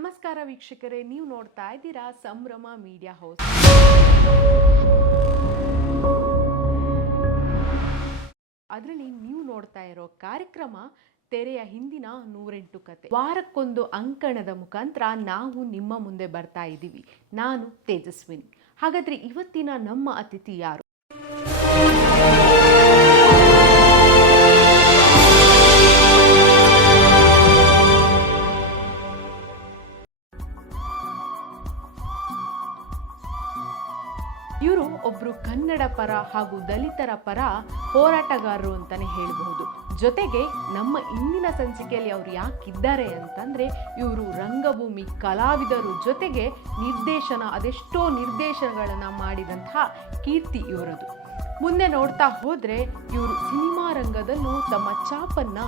ನಮಸ್ಕಾರ ವೀಕ್ಷಕರೇ, ನೀವು ನೋಡ್ತಾ ಇದ್ದೀರಾ ಸಂಭ್ರಮ ಮೀಡಿಯಾ ಹೌಸ್. ಅದರಲ್ಲಿ ನೀವು ನೋಡ್ತಾ ಇರೋ ಕಾರ್ಯಕ್ರಮ ತೆರೆಯ ಹಿಂದಿನ 108 ಕತೆ. ವಾರಕ್ಕೊಂದು ಅಂಕಣದ ಮುಖಾಂತರ ನಾವು ನಿಮ್ಮ ಮುಂದೆ ಬರ್ತಾ ಇದ್ದೀವಿ. ನಾನು ತೇಜಸ್ವಿನಿ. ಹಾಗಾದ್ರೆ ಇವತ್ತಿನ ನಮ್ಮ ಅತಿಥಿ ಯಾರು? ಇವರು ಒಬ್ರು ಕನ್ನಡ ಪರ ಹಾಗೂ ದಲಿತರ ಪರ ಹೋರಾಟಗಾರರು ಅಂತಾನೆ ಹೇಳಬಹುದು. ಜೊತೆಗೆ ನಮ್ಮ ಇಂದಿನ ಸಂಚಿಕೆಯಲ್ಲಿ ಅವ್ರು ಯಾಕಿದ್ದಾರೆ ಅಂತಂದ್ರೆ, ಇವರು ರಂಗಭೂಮಿ ಕಲಾವಿದರು, ಜೊತೆಗೆ ಅದೆಷ್ಟೋ ನಿರ್ದೇಶನಗಳನ್ನ ಮಾಡಿದಂತಹ ಕೀರ್ತಿ ಇವರದು. ಮುಂದೆ ನೋಡ್ತಾ ಹೋದ್ರೆ ಇವರು ಸಿನಿಮಾ ರಂಗದಲ್ಲೂ ತಮ್ಮ ಛಾಪನ್ನ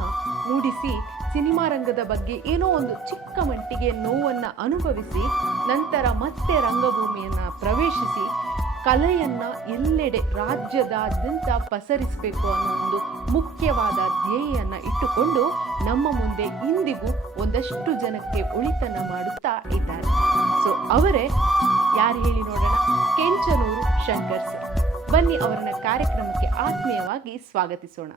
ಮೂಡಿಸಿ ಸಿನಿಮಾ ರಂಗದ ಬಗ್ಗೆ ಏನೋ ಒಂದು ಚಿಕ್ಕ ಮಟ್ಟಿಗೆ ನೋವನ್ನ ಅನುಭವಿಸಿ ನಂತರ ಮತ್ತೆ ರಂಗಭೂಮಿಯನ್ನ ಪ್ರವೇಶಿಸಿ ಕಲೆಯನ್ನ ಎಲ್ಲೆಡೆ ರಾಜ್ಯದಾದ್ಯಂತ ಪಸರಿಸಬೇಕು ಅನ್ನೋ ಒಂದು ಮುಖ್ಯವಾದ ಧ್ಯೇಯನ್ನ ಇಟ್ಟುಕೊಂಡು ನಮ್ಮ ಮುಂದೆ ಇಂದಿಗೂ ಒಂದಷ್ಟು ಜನಕ್ಕೆ ಒಳಿತನ್ನ ಮಾಡುತ್ತಾ ಇದ್ದಾರೆ. ಸೊ ಅವರೇ ಯಾರು ಹೇಳಿ ನೋಡೋಣ, ಕೆಂಚನೂರು ಶಂಕರ್ ಸರ್. ಬನ್ನಿ ಅವರನ್ನ ಕಾರ್ಯಕ್ರಮಕ್ಕೆ ಆತ್ಮೀಯವಾಗಿ ಸ್ವಾಗತಿಸೋಣ.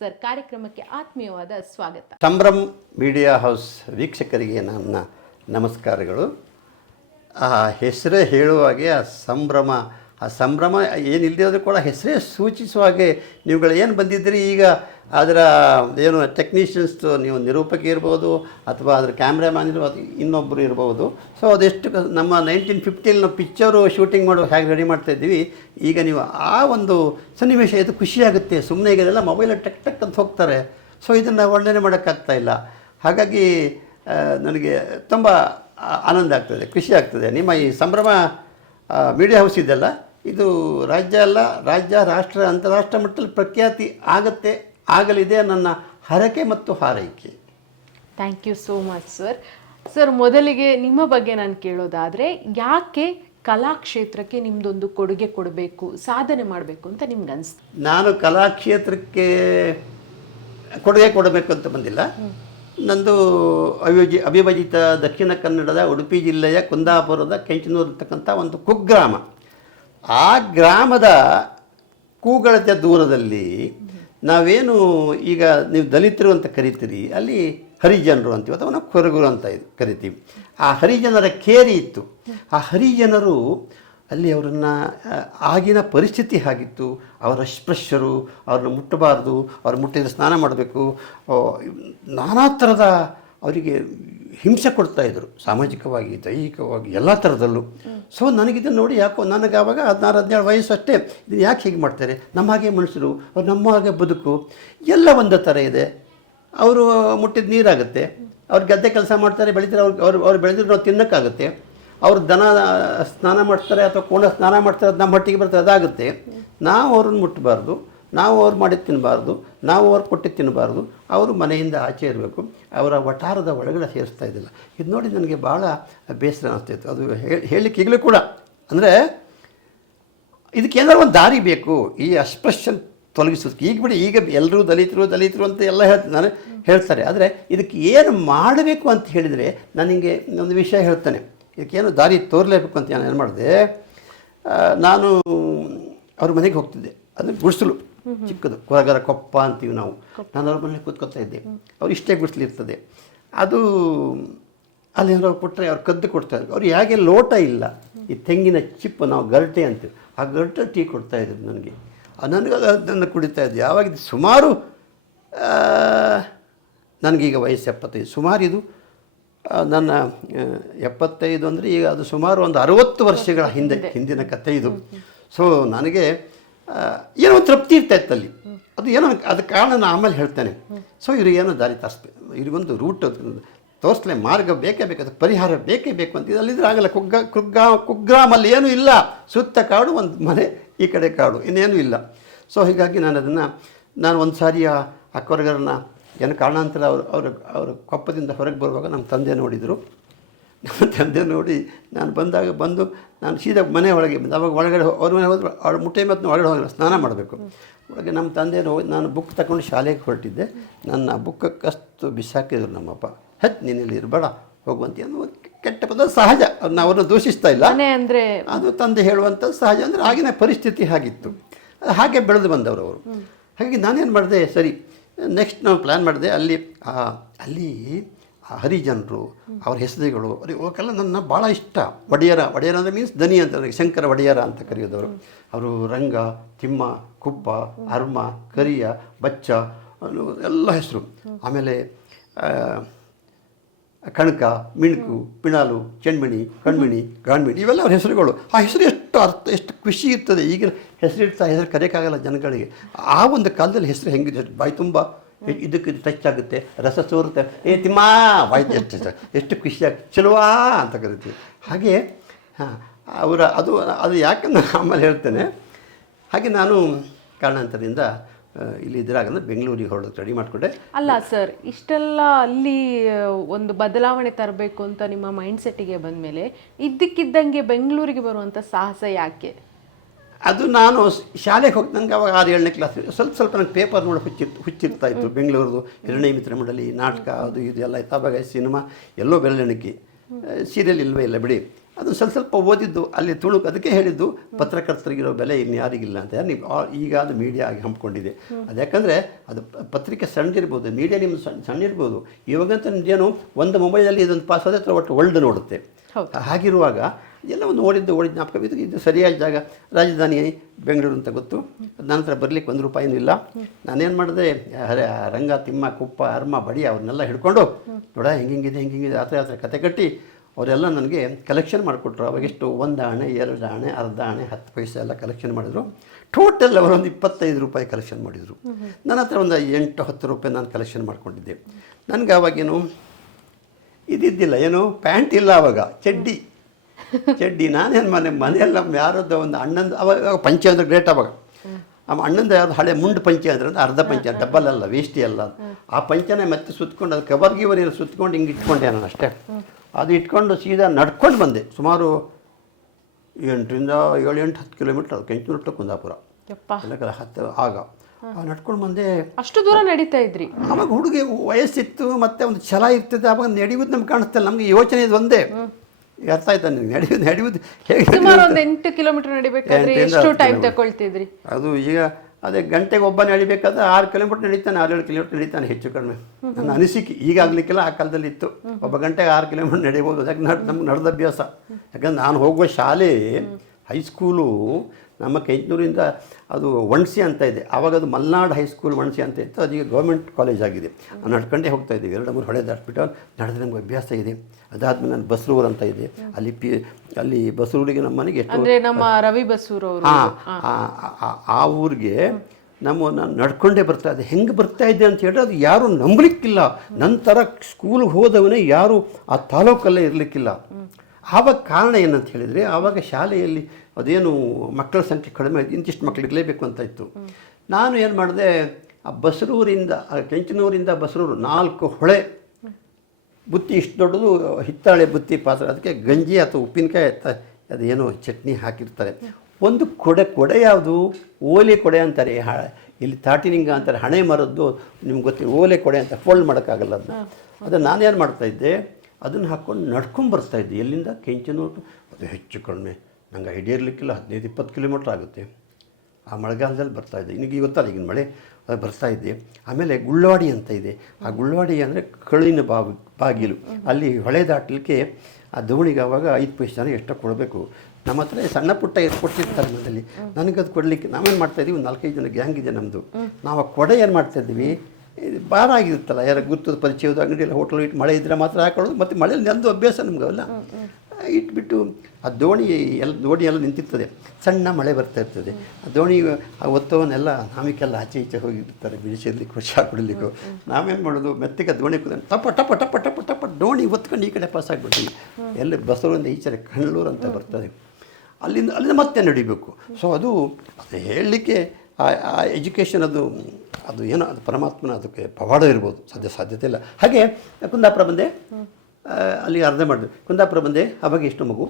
ಸರ್, ಕಾರ್ಯಕ್ರಮಕ್ಕೆ ಆತ್ಮೀಯವಾದ ಸ್ವಾಗತ. ಸಂಭ್ರಮ ಮೀಡಿಯಾ ಹೌಸ್ ವೀಕ್ಷಕರಿಗೆ ನನ್ನ ನಮಸ್ಕಾರಗಳು. ಆ ಹೆಸರೇ ಹೇಳುವಾಗೆ ಆ ಸಂಭ್ರಮ ಏನಿಲ್ಲದೆ ಕೂಡ ಹೆಸರೇ ಸೂಚಿಸುವ ಹಾಗೆ ನೀವುಗಳು ಏನು ಬಂದಿದ್ದೀರಿ. ಈಗ ಅದರ ಏನು ಟೆಕ್ನಿಷಿಯನ್ಸ್, ನೀವು ನಿರೂಪಕ ಇರ್ಬೋದು ಅಥವಾ ಅದರ ಕ್ಯಾಮ್ರಾಮ್ಯಾನ್ ಇರ್ಬೋದು, ಇನ್ನೊಬ್ಬರು ಇರ್ಬೋದು. ಸೊ ಅದೆಷ್ಟು ನಮ್ಮ 1950 ನಾವು ಪಿಕ್ಚರು ಶೂಟಿಂಗ್ ಮಾಡೋ ಹೇಗೆ ರೆಡಿ ಮಾಡ್ತಾಯಿದ್ದೀವಿ, ಈಗ ನೀವು ಆ ಒಂದು ಸನ್ನಿವೇಶ ಇದು ಖುಷಿಯಾಗುತ್ತೆ. ಸುಮ್ಮನೆ ಈಗೆಲ್ಲ ಮೊಬೈಲಲ್ಲಿ ಟಕ್ ಟಕ್ ಅಂತ ಹೋಗ್ತಾರೆ. ಸೊ ಇದನ್ನು ವರ್ಣನೆ ಮಾಡೋಕ್ಕಾಗ್ತಾ ಇಲ್ಲ. ಹಾಗಾಗಿ ನನಗೆ ತುಂಬ ಆನಂದ ಆಗ್ತದೆ, ಖುಷಿ ಆಗ್ತದೆ. ನಿಮ್ಮ ಈ ಸಂಭ್ರಮ ಮೀಡಿಯಾ ಹೌಸ್ ಇದೆಲ್ಲ, ಇದು ರಾಜ್ಯ ರಾಷ್ಟ್ರ ಅಂತಾರಾಷ್ಟ್ರ ಮಟ್ಟದಲ್ಲಿ ಪ್ರಖ್ಯಾತಿ ಆಗಲಿದೆ ನನ್ನ ಹರಕೆ ಮತ್ತು ಹಾರೈಕೆ. Thank you so much sir. Sir, ಮೊದಲಿಗೆ ನಿಮ್ಮ ಬಗ್ಗೆ ನಾನು ಕೇಳೋದಾದರೆ, ಯಾಕೆ ಕಲಾಕ್ಷೇತ್ರಕ್ಕೆ ನಿಮ್ಮದೊಂದು ಕೊಡುಗೆ ಕೊಡಬೇಕು, ಸಾಧನೆ ಮಾಡಬೇಕು ಅಂತ ನಿಮ್ಗೆ ಅನಿಸ್ತು? ನಾನು ಕಲಾಕ್ಷೇತ್ರಕ್ಕೆ ಕೊಡುಗೆ ಕೊಡಬೇಕು ಅಂತ ಬಂದಿಲ್ಲ. ನಂದು ಅವಿಭಜಿತ ದಕ್ಷಿಣ ಕನ್ನಡದ ಉಡುಪಿ ಜಿಲ್ಲೆಯ ಕುಂದಾಪುರದ ಕೆಂಚನೂರು ಅಂತಕ್ಕಂಥ ಒಂದು ಕುಗ್ರಾಮ. ಆ ಗ್ರಾಮದ ಕೂಗಳತೆ ದೂರದಲ್ಲಿ ನಾವೇನು ಈಗ ನೀವು ದಲಿತರು ಅಂತ ಕರಿತೀರಿ, ಅಲ್ಲಿ ಹರಿಜನರು ಅಂತೀವಿ ಅಥವಾ ನಾವು ಕೊರಗರು ಅಂತ ಕರಿತೀವಿ. ಆ ಹರಿಜನರ ಕೇರಿ ಇತ್ತು. ಆ ಹರಿಜನರು ಅಲ್ಲಿ ಅವರನ್ನು ಆಗಿನ ಪರಿಸ್ಥಿತಿ ಆಗಿತ್ತು. ಅವರ ಅಸ್ಪೃಶ್ಯರು, ಅವ್ರನ್ನ ಮುಟ್ಟಬಾರ್ದು, ಅವ್ರು ಮುಟ್ಟಿದ್ರೆ ಸ್ನಾನ ಮಾಡಬೇಕು, ನಾನಾ ಥರದ ಅವರಿಗೆ ಹಿಂಸೆ ಕೊಡ್ತಾಯಿದ್ರು, ಸಾಮಾಜಿಕವಾಗಿ ದೈಹಿಕವಾಗಿ ಎಲ್ಲ ಥರದಲ್ಲೂ. ಸೊ ನನಗಿದನ್ನು ನೋಡಿ ಯಾಕೋ ನನಗೆ ಆವಾಗ 16-17 ವಯಸ್ಸು ಅಷ್ಟೇ. ಇದನ್ನು ಯಾಕೆ ಹೀಗೆ ಮಾಡ್ತಾರೆ? ನಮ್ಮ ಹಾಗೆ ಮನುಷ್ಯರು, ಅವ್ರು ನಮ್ಮ ಹಾಗೆ ಬದುಕು ಎಲ್ಲ ಒಂದೇ ಥರ ಇದೆ. ಅವರು ಮುಟ್ಟಿದ ನೀರಾಗುತ್ತೆ, ಅವ್ರು ಗದ್ದೆ ಕೆಲಸ ಮಾಡ್ತಾರೆ, ಬೆಳೀತಾರೆ, ಅವ್ರು ಬೆಳೆದಿದ್ರು ನಾವು ತಿನ್ನೋಕ್ಕಾಗುತ್ತೆ. ಅವ್ರು ದನ ಸ್ನಾನ ಮಾಡ್ತಾರೆ ಅಥವಾ ಕೋಣ ಸ್ನಾನ ಮಾಡ್ತಾರೆ, ಅದು ನಮ್ಮ ಹೊಟ್ಟಿಗೆ ಬರ್ತದೆ, ಅದಾಗುತ್ತೆ. ನಾವು ಅವ್ರನ್ನ ಮುಟ್ಟಬಾರ್ದು, ನಾವು ಅವ್ರು ಮಾಡಿದ್ದು ತಿನ್ನಬಾರ್ದು, ನಾವು ಅವ್ರು ಕೊಟ್ಟಿದ್ದು ತಿನ್ನಬಾರ್ದು. ಅವರು ಮನೆಯಿಂದ ಆಚೆ ಇರಬೇಕು, ಅವರ ವಠಾರದ ಒಳಗಡೆ ಸೇರಿಸ್ತಾ ಇದ್ದಿಲ್ಲ. ಇದು ನೋಡಿ ನನಗೆ ಭಾಳ ಬೇಸರ ಅನ್ನಿಸ್ತಾಯಿತ್ತು. ಅದು ಹೇಳಲಿಕ್ಕೆ ಈಗಲೂ ಕೂಡ, ಅಂದರೆ ಇದಕ್ಕೆ ಏನಾದ್ರು ಒಂದು ದಾರಿ ಬೇಕು ಈ ಅಸ್ಪೃಶ್ಯನ್ ತೊಲಗಿಸೋದಕ್ಕೆ. ಈಗ ಬಿಡಿ, ಈಗ ಎಲ್ಲರೂ ದಲಿತರು ಅಂತ ಎಲ್ಲ ಹೇಳ್ತಾರೆ. ಆದರೆ ಇದಕ್ಕೆ ಏನು ಮಾಡಬೇಕು ಅಂತ ಹೇಳಿದರೆ, ನಾನು ನಿಮಗೆ ಒಂದು ವಿಷಯ ಹೇಳ್ತಾನೆ. ಇದಕ್ಕೇನು ದಾರಿ ತೋರಲೇಬೇಕು ಅಂತ ನಾನು ಏನು ಮಾಡಿದೆ, ನಾನು ಅವ್ರ ಮನೆಗೆ ಹೋಗ್ತಿದ್ದೆ. ಅದು ಗುಡಿಸಲು ಚಿಕ್ಕದು, ಕೊರಗರ ಕೊಪ್ಪ ಅಂತೀವಿ ನಾವು. ನಾನು ಅವ್ರ ಮನೇಲಿ ಕೂತ್ಕೊತಾ ಇದ್ದೆ. ಅವ್ರು ಇಷ್ಟೇ ಗುಡಿಸಲು ಇರ್ತದೆ. ಅದು ಅಲ್ಲಿ ಏನಾದ್ರು ಕೊಟ್ಟರೆ ಅವ್ರು ಕದ್ದು ಕೊಡ್ತಾಯಿದ್ರು. ಅವ್ರು ಹೇಗೆ ಲೋಟ ಇಲ್ಲ, ಈ ತೆಂಗಿನ ಚಿಪ್ಪು ನಾವು ಗರಟೆ ಅಂತೀವಿ, ಆ ಗರಟೆ ಟೀ ಕೊಡ್ತಾಯಿದ್ರು ನನಗೆ. ಅದನ್ನು ಕುಡಿತಾ ಇದ್ದೆ. ಯಾವಾಗ ಸುಮಾರು ನನಗೀಗ ವಯಸ್ಸು 75, ಸುಮಾರು ಇದು ನನ್ನ 75 ಅಂದರೆ ಈಗ ಅದು ಸುಮಾರು ಒಂದು 60 ವರ್ಷಗಳ ಹಿಂದಿನ ಕಥೆ ಇದು. ಸೊ ನನಗೆ ಏನೋ ತೃಪ್ತಿ ಇರ್ತಾಯಿತ್ತು ಅಲ್ಲಿ. ಅದು ಏನೋ ಅದಕ್ಕೆ ಕಾರಣ ನಾನು ಆಮೇಲೆ ಹೇಳ್ತೇನೆ. ಸೊ ಇವ್ರಿಗೇನೋ ದಾರಿ ತರಿಸ್ಬೇಕು, ಇವ್ರಿಗೊಂದು ರೂಟ್ ತೋರಿಸ್ಲೇ, ಮಾರ್ಗ ಬೇಕೇ ಬೇಕು, ಅದಕ್ಕೆ ಪರಿಹಾರ ಬೇಕೇ ಬೇಕು ಅಂತ. ಅಲ್ಲಿದ್ರೆ ಆಗಲ್ಲ. ಕುಗ್ರಾಮಲ್ಲಿ ಏನೂ ಇಲ್ಲ, ಸುತ್ತ ಕಾಡು, ಒಂದು ಮನೆ ಈ ಕಡೆ ಕಾಡು, ಇನ್ನೇನೂ ಇಲ್ಲ. ಸೊ ಹೀಗಾಗಿ ನಾನು ಒಂದು ಸಾರಿ ಆ ಕೊರಗರನ್ನ ಏನು ಕಾರಣಾಂತರ ಅವರು ಕೊಪ್ಪದಿಂದ ಹೊರಗೆ ಬರುವಾಗ ನಮ್ಮ ತಂದೆ ನೋಡಿದರು. ನಮ್ಮ ತಂದೆ ನೋಡಿ ನಾನು ಬಂದು ನಾನು ಸೀದಾ ಮನೆ ಒಳಗೆ ಬಂದು, ಅವಾಗ ಒಳಗಡೆ ಅವ್ರ ಮನೆ ಹೋದ್ರೆ ಅವ್ರ ಮುಟ್ಟೆ ಮತ್ತು ಒಳಗಡೆ ಹೋಗಿ ಸ್ನಾನ ಮಾಡಬೇಕು. ಒಳಗೆ ನಮ್ಮ ತಂದೆ ನಾನು ಬುಕ್ ತಗೊಂಡು ಶಾಲೆಗೆ ಹೊರಟಿದ್ದೆ. ನನ್ನ ಬುಕ್ಕಕ್ಕಷ್ಟು ಬಿಸಾಕಿದ್ರು ನಮ್ಮಪ್ಪ. ನೀನಿಲ್ಲಿ ಇರಬೇಡ, ಹೋಗುವಂತ ಕೆಟ್ಟ ಪದ ಸಹಜ, ಅದನ್ನ ಅವ್ರನ್ನ ದೂಷಿಸ್ತಾ ಇಲ್ಲ. ಮನೆ ಅಂದರೆ ಅದು ತಂದೆ ಹೇಳುವಂಥದ್ದು ಸಹಜ, ಅಂದರೆ ಆಗಿನ ಪರಿಸ್ಥಿತಿ ಹಾಗಿತ್ತು, ಹಾಗೆ ಬೆಳೆದು ಬಂದವರು ಅವರು. ಹಾಗಾಗಿ ನಾನೇನು ಮಾಡಿದೆ, ಸರಿ ನೆಕ್ಸ್ಟ್ ನಾವು ಪ್ಲ್ಯಾನ್ ಮಾಡಿದೆ. ಅಲ್ಲಿ ಹರಿಜನರು, ಅವ್ರ ಹೆಸರುಗಳು, ಅವಕ್ಕೆಲ್ಲ ನನ್ನ ಭಾಳ ಇಷ್ಟ. ಒಡೆಯರ ಅಂದರೆ ಮೀನ್ಸ್ ದನಿ ಅಂತ, ಶಂಕರ ಒಡೆಯರ ಅಂತ ಕರೆಯೋದವರು. ಅವರು ರಂಗ, ತಿಮ್ಮ, ಕುಪ್ಪ, ಹರ್ಮ, ಕರಿಯ, ಬಚ್ಚ ಎಲ್ಲ ಹೆಸರು. ಆಮೇಲೆ ಕಣಕ, ಮಿಣುಕು, ಪಿಣಾಲು, ಚೆಣ್ಮಿಣಿ, ಕಣ್ಮಿಣಿ, ಗಾಣ್ಮಿಣಿ, ಇವೆಲ್ಲ ಅವ್ರ ಹೆಸರುಗಳು. ಆ ಹೆಸರು ಎಷ್ಟು ಅರ್ಥ, ಎಷ್ಟು ಖುಷಿ ಇರ್ತದೆ. ಈಗಿನ ಹೆಸರಿಡ್ತಾ ಹೆಸರು ಕರೆಯೋಕ್ಕಾಗಲ್ಲ ಜನಗಳಿಗೆ. ಆ ಒಂದು ಕಾಲದಲ್ಲಿ ಹೆಸರು ಹೆಂಗಿದೆ, ಬಾಯಿ ತುಂಬ ಇದಕ್ಕೆ ಟಚ್ ಆಗುತ್ತೆ, ರಸ ಸೋರುತ್ತೆ, ತಿಮ್ಮ ಬಾಯಿ ಎಷ್ಟು ಖುಷಿಯಾಗಿ ಚಲುವಾ ಅಂತ ಕರಿತೀವಿ. ಹಾಗೆ ಅವರ ಅದು ಯಾಕಂದ್ರೆ ಆಮೇಲೆ ಹೇಳ್ತೇನೆ. ಹಾಗೆ ನಾನು ಕಾರಣಾಂತರದಿಂದ ಇಲ್ಲಿ ಇದ್ರಾಗ ಬೆಂಗಳೂರಿಗೆ ಹೊರಡೋದು ರೆಡಿ ಮಾಡಿಕೊಂಡೆ. ಅಲ್ಲ ಸರ್, ಇಷ್ಟೆಲ್ಲ ಅಲ್ಲಿ ಒಂದು ಬದಲಾವಣೆ ತರಬೇಕು ಅಂತ ನಿಮ್ಮ ಮೈಂಡ್ ಸೆಟ್ಟಿಗೆ ಬಂದಮೇಲೆ ಇದ್ದಕ್ಕಿದ್ದಂಗೆ ಬೆಂಗಳೂರಿಗೆ ಬರುವಂಥ ಸಾಹಸ ಯಾಕೆ? ಅದು ನಾನು ಶಾಲೆಗೆ ಹೋಗಿ, ನನಗೆ ಅವಾಗ 6-7ನೇ ಕ್ಲಾಸ್, ಸ್ವಲ್ಪ ನನಗೆ ಪೇಪರ್ ನೋಡಿ ಹುಚ್ಚಿರ್ತಾ ಇತ್ತು. ಬೆಂಗಳೂರದು 2ನೇ ಮಿತ್ರ ಮಂಡಳಿ, ನಾಟಕ, ಅದು ಇದು ಎಲ್ಲ ಇತ್ತು. ಆವಾಗ ಸಿನಿಮಾ ಎಲ್ಲೋ ಬೆರಳೆಣಿಕೆ, ಸೀರಿಯಲ್ ಇಲ್ಲವೇ ಇಲ್ಲ ಬಿಡಿ. ಅದು ಸ್ವಲ್ಪ ಓದಿದ್ದು ಅಲ್ಲಿ ತುಳುಕು. ಅದಕ್ಕೆ ಹೇಳಿದ್ದು ಪತ್ರಕರ್ತರಿಗಿರೋ ಬೆಲೆ ಇನ್ನು ಯಾರಿಗಿಲ್ಲ ಅಂತ. ನೀವು ಈಗ ಅದು ಮೀಡಿಯಾ ಆಗಿ ಹಮ್ಮಿಕೊಂಡಿದೆ. ಅದು ಯಾಕಂದರೆ ಅದು ಪತ್ರಿಕೆ ಸಣ್ಣದಿರ್ಬೋದು, ಮೀಡಿಯಾ ನಿಮ್ಮದು ಸಣ್ಣ ಇರ್ಬೋದು. ಇವಾಗಂತ ನಿಮಗೇನು ಒಂದು ಮೊಬೈಲಲ್ಲಿ ಇದೊಂದು ಪಾಸ್ ಆದ ಹತ್ರ ಒಟ್ಟು ವರ್ಲ್ಡ್ ನೋಡುತ್ತೆ. ಹಾಗಿರುವಾಗ ಎಲ್ಲ ಒಂದು ಓಡಿದ್ದು ಜ್ಞಾಪಕ ಇದು ಸರಿಯಾದ ಜಾಗ, ರಾಜಧಾನಿ ಬೆಂಗಳೂರು ಅಂತ ಗೊತ್ತು. ನಂತರ ಬರಲಿಕ್ಕೆ ₹1 ಇಲ್ಲ. ನಾನೇನು ಮಾಡಿದೆ, ರಂಗ, ತಿಮ್ಮ, ಕುಪ್ಪ, ಹರ್ಮ, ಬಡಿ ಅವ್ರನ್ನೆಲ್ಲ ಹಿಡ್ಕೊಂಡು ನೋಡ ಹಿಂಗಿಂಗಿದೆ ಆ ಥರ ಕತೆ ಕಟ್ಟಿ ಅವರೆಲ್ಲ ನನಗೆ ಕಲೆಕ್ಷನ್ ಮಾಡಿಕೊಟ್ರು. ಅವಾಗೆಷ್ಟು 1 ಆಣೆ, 2 ಆಣೆ, ಅರ್ಧ ಆಣೆ, 10 ಪೈಸೆ ಎಲ್ಲ ಕಲೆಕ್ಷನ್ ಮಾಡಿದರು. ಟೋಟಲ್ ಅವರೊಂದು ₹25 ಕಲೆಕ್ಷನ್ ಮಾಡಿದರು. ನನ್ನ ಹತ್ರ ಒಂದು ₹8-10 ನಾನು ಕಲೆಕ್ಷನ್ ಮಾಡ್ಕೊಂಡಿದ್ದೆ. ನನಗೆ ಅವಾಗೇನು ಇದಿದ್ದಿಲ್ಲ, ಏನು ಪ್ಯಾಂಟ್ ಇಲ್ಲ ಅವಾಗ, ಚಡ್ಡಿ. ನಾನೇನು ಮನೆಯೆಲ್ಲ ಯಾರದ್ದು ಒಂದು ಅಣ್ಣಂದು, ಅವಾಗ ಪಂಚೆ ಅಂದರೆ ಗ್ರೇಟ್. ಅವಾಗ ಅಣ್ಣಂದು ಯಾವ್ದು ಹಳೆ ಮುಂಡು ಪಂಚೆ ಅಂದ್ರೆ ಅರ್ಧ ಪಂಚೆ, ಡಬ್ಬಲ್ ಅಲ್ಲ, ವೇಷ್ಟಿ ಅಲ್ಲ. ಆ ಪಂಚೆನೇ ಮತ್ತೆ ಸುತ್ಕೊಂಡು ಅದು ಕವರ್ಗಿವರಿನ ಸುತ್ಕೊಂಡು ಹಿಂಗೆ ಇಟ್ಕೊಂಡೆ ನಾನು ಅಷ್ಟೇ. ಅದು ಇಟ್ಕೊಂಡು ಸೀದಾ ನಡ್ಕೊಂಡು ಬಂದೆ. ಸುಮಾರು 7-10 ಕಿಲೋಮೀಟ್ರ್ ಅದು, ಕೆಂಚನೂರು ಟು ಕುಂದಾಪುರ ಎಲ್ಲ ಆಗ ನಡ್ಕೊಂಡು ಬಂದೆ. ಅಷ್ಟು ದೂರ ನಡೀತಾ ಇದ್ರಿ? ಅವಾಗ ಹುಡುಗಿ ವಯಸ್ಸಿತ್ತು, ಮತ್ತೆ ಒಂದು ಛಲ ಇರ್ತದೆ. ಅವಾಗ ನಡೆಯುವುದು ನಮ್ಗೆ ಕಾಣಿಸ್ತಲ್ಲ, ನಮಗೆ ಯೋಚನೆ ಇದು ಒಂದೇ. ಅರ್ಥ ಆಯ್ತಾ ನಿಮ್ಗೆ? ನಡೆಯುವುದು ಹೇಗೆ? ಸುಮಾರು ಒಂದು 8 ಕಿಲೋಮೀಟರ್ ನಡಿಬೇಕಾದ್ರೆ ಎಷ್ಟು ಟೈಮ್ ತಗೊಳ್ತಿದ್ರಿ? ಅದು ಈಗ ಅದೇ ಗಂಟೆಗೆ ಒಬ್ಬ ನಡಿಬೇಕಾದ್ರೆ 6 ಕಿಲೋಮೀಟರ್ ನಡೀತಾನೆ, 6-7 ಕಿಲೋಮೀಟರ್ ನಡೀತಾನೆ ಹೆಚ್ಚು ಕಡಿಮೆ. ನನ್ನ ಅನಿಸಿಕೆ ಈಗ ಆಗಲಿಕ್ಕಿಲ್ಲ, ಆ ಕಾಲದಲ್ಲಿ ಇತ್ತು. ಒಬ್ಬ ಗಂಟೆಗೆ 6 ಕಿಲೋಮೀಟರ್ ನಡೆಯಬಹುದು. ಯಾಕೆ ನಮ್ಗೆ ನಡೆದ ಅಭ್ಯಾಸ. ಯಾಕಂದ್ರೆ ನಾನು ಹೋಗುವ ಶಾಲೆ ಹೈಸ್ಕೂಲು ನಮ್ಮ ಕೆಂಚನೂರಿಂದ ಅದು ವಣಸಿ ಅಂತ ಇದೆ. ಆವಾಗ ಅದು ಮಲ್ನಾಡು ಹೈಸ್ಕೂಲ್ ವಣಸಿ ಅಂತ ಇತ್ತು. ಅದೀಗ ಗೌರ್ಮೆಂಟ್ ಕಾಲೇಜ್ ಆಗಿದೆ. ನಾನು ನಡ್ಕೊಂಡೇ ಹೋಗ್ತಾ ಇದ್ದೀವಿ. 2-3 ಹೊಳೆ ದಾಟ್ಬಿಟ್ಟು ನಡೆದ್ರೆ ನಮ್ಗೆ ಅಭ್ಯಾಸ ಇದೆ. ಅದಾದಮೇಲೆ ನಾನು ಬಸ್ರೂರು ಅಂತ ಇದೆ, ಅಲ್ಲಿ ಬಸ್ರೂರಿಗೆ ನಮ್ಮ ಮನೆಗೆ ಎಷ್ಟು ನಮ್ಮ ರವಿ ಬಸ್ರೂರು ಆ ಊರಿಗೆ ನಾನು ನಡ್ಕೊಂಡೇ ಬರ್ತಾ ಇದ್ದೆ. ಹೆಂಗೆ ಬರ್ತಾ ಇದ್ದೆ ಅಂತ ಹೇಳಿದ್ರೆ ಅದು ಯಾರೂ ನಂಬಲಿಕ್ಕಿಲ್ಲ. ನಂತರ ಸ್ಕೂಲ್ಗೆ ಹೋದವನೇ ಯಾರು ಆ ತಾಲೂಕಲ್ಲೇ ಇರಲಿಕ್ಕಿಲ್ಲ. ಆವಾಗ ಕಾರಣ ಏನಂತ ಹೇಳಿದರೆ, ಆವಾಗ ಶಾಲೆಯಲ್ಲಿ ಅದೇನು ಮಕ್ಕಳ ಸಂಖ್ಯೆ ಕಡಿಮೆ, ಇಂತಿಷ್ಟು ಮಕ್ಕಳು ಇರಲೇಬೇಕು ಅಂತ ಇತ್ತು. ನಾನು ಏನು ಮಾಡಿದೆ, ಆ ಬಸ್ರೂರಿಂದ, ಕೆಂಚನೂರಿಂದ ಬಸ್ರೂರು 4 ಹೊಳೆ ಬುತ್ತಿ, ಇಷ್ಟು ದೊಡ್ಡದು ಹಿತ್ತಾಳೆ ಬುತ್ತಿ ಪಾತ್ರೆ, ಅದಕ್ಕೆ ಗಂಜಿ ಅಥವಾ ಉಪ್ಪಿನಕಾಯಿ ಅದೇನೋ ಚಟ್ನಿ ಹಾಕಿರ್ತಾರೆ. ಒಂದು ಕೊಡೆ ಯಾವುದು, ಓಲೆ ಕೊಡೆ ಅಂತಾರೆ. ಇಲ್ಲಿ ತಾಟಿನಿಂಗ ಅಂತಾರೆ, ಹಣೆ ಮರದ್ದು, ನಿಮ್ಗೆ ಗೊತ್ತಿಲ್ಲ, ಓಲೆ ಕೊಡೆ ಅಂತ ಫೋಲ್ಡ್ ಮಾಡೋಕ್ಕಾಗಲ್ಲ ಅದನ್ನು ನಾನೇನು ಮಾಡ್ತಾಯಿದ್ದೆ, ಅದನ್ನು ಹಾಕ್ಕೊಂಡು ನಡ್ಕೊಂಡು ಬರ್ತಾಯಿದ್ದೆ. ಎಲ್ಲಿಂದ? ಕೆಂಚನೂರು. ಅದು ಹೆಚ್ಚು ಕಡಿಮೆ ನಂಗೆ ಐಡಿಯಾ ಇರಲಿಕ್ಕಿಲ್ಲ, 15-20 ಕಿಲೋಮೀಟ್ರ್ ಆಗುತ್ತೆ. ಆ ಮಳೆಗಾಲದಲ್ಲಿ ಬರ್ತಾಯಿದ್ದೆ. ಈಗ ಗೊತ್ತಲ್ಲ ಈಗಿನ ಮಳೆ, ಅದು ಬರ್ತಾಯಿದ್ದೆ. ಆಮೇಲೆ ಗುಳ್ಳವಾಡಿ ಅಂತ ಇದೆ. ಆ ಗುಳ್ಳವಾಡಿ ಅಂದರೆ ಕಳಿನ ಬಾಗಿಲು. ಅಲ್ಲಿ ಹೊಳೆ ದಾಟಲಿಕ್ಕೆ ಆ ದೋಣಿಗೆ ಆವಾಗ 5 ಪೈಸೆ ಎಷ್ಟೋ ಕೊಡಬೇಕು. ನಮ್ಮ ಹತ್ರ ಸಣ್ಣ ಪುಟ್ಟ ಕೊಟ್ಟಿರ್ತಾರೆ ಮನೆಯಲ್ಲಿ. ನನಗದು ಕೊಡಲಿಕ್ಕೆ ನಾವೇನು ಮಾಡ್ತಾಯಿದ್ದೀವಿ, 4-5 ಜನ ಗ್ಯಾಂಗ್ ಇದೆ ನಮ್ಮದು. ನಾವು ಆ ಕೊಡೆ ಏನು ಮಾಡ್ತಾಯಿದ್ದೀವಿ, ಭಾರ ಆಗಿರುತ್ತಲ್ಲ, ಯಾರು ಗುರ್ತದ ಪರಿಚಯದ ಅಂಗಡಿ ಎಲ್ಲ ಹೋಟ್ಲು ಇಟ್ಟು ಮಳೆ ಇದ್ದರೆ ಮಾತ್ರ ಹಾಕೊಳ್ಳೋದು. ಮತ್ತು ಮಳೆಯಲ್ಲಿ ನೆಂದು ಅಭ್ಯಾಸ ನಮಗಲ್ಲ. ಇಟ್ಬಿಟ್ಟು ಆ ದೋಣಿ ಎಲ್ಲ ನಿಂತಿರ್ತದೆ. ಸಣ್ಣ ಮಳೆ ಬರ್ತಾ ಇರ್ತದೆ. ಆ ದೋಣಿ ಆ ಒತ್ತವನ್ನೆಲ್ಲ ನಾಮಿಕೆಲ್ಲ ಆಚೆ ಈಚೆ ಹೋಗಿರ್ತಾರೆ, ಬಿಡಿಸಿರ್ಲಿಕ್ಕೆ, ಚಹಾ ಕುಡಿಲಿಕ್ಕೂ. ನಾವೇನು ಮಾಡೋದು, ಮೆತ್ತಿಗೆ ದೋಣಿ ಟಪ ಟಪ ಟಪ ಟಪ ಟಪ ಡೋಣಿ ಒತ್ಕೊಂಡು ಈ ಕಡೆ ಪಾಸ್ ಆಗಿಬಿಡ್ತೀವಿ. ಎಲ್ಲಿ ಬಸವರಿಂದ ಈಚೆ ಕಣ್ಣೂರು ಅಂತ ಬರ್ತದೆ, ಅಲ್ಲಿಂದ ಮತ್ತೆ ನಡಿಬೇಕು. ಸೊ ಅದು ಹೇಳಲಿಕ್ಕೆ ಆ ಎಜುಕೇಷನ್ ಅದು ಏನೋ ಅದು ಪರಮಾತ್ಮನ ಅದಕ್ಕೆ ಪವಾಡ ಇರ್ಬೋದು, ಸಾಧ್ಯತೆ ಇಲ್ಲ. ಹಾಗೆ ಕುಂದಾಪುರ ಬಂದೆ, ಅಲ್ಲಿ ಅರ್ಧ ಮಾಡಿದೆ. ಕುಂದಾಪುರ ಬಂದೆ. ಅವಾಗ ಎಷ್ಟು ಮಗು,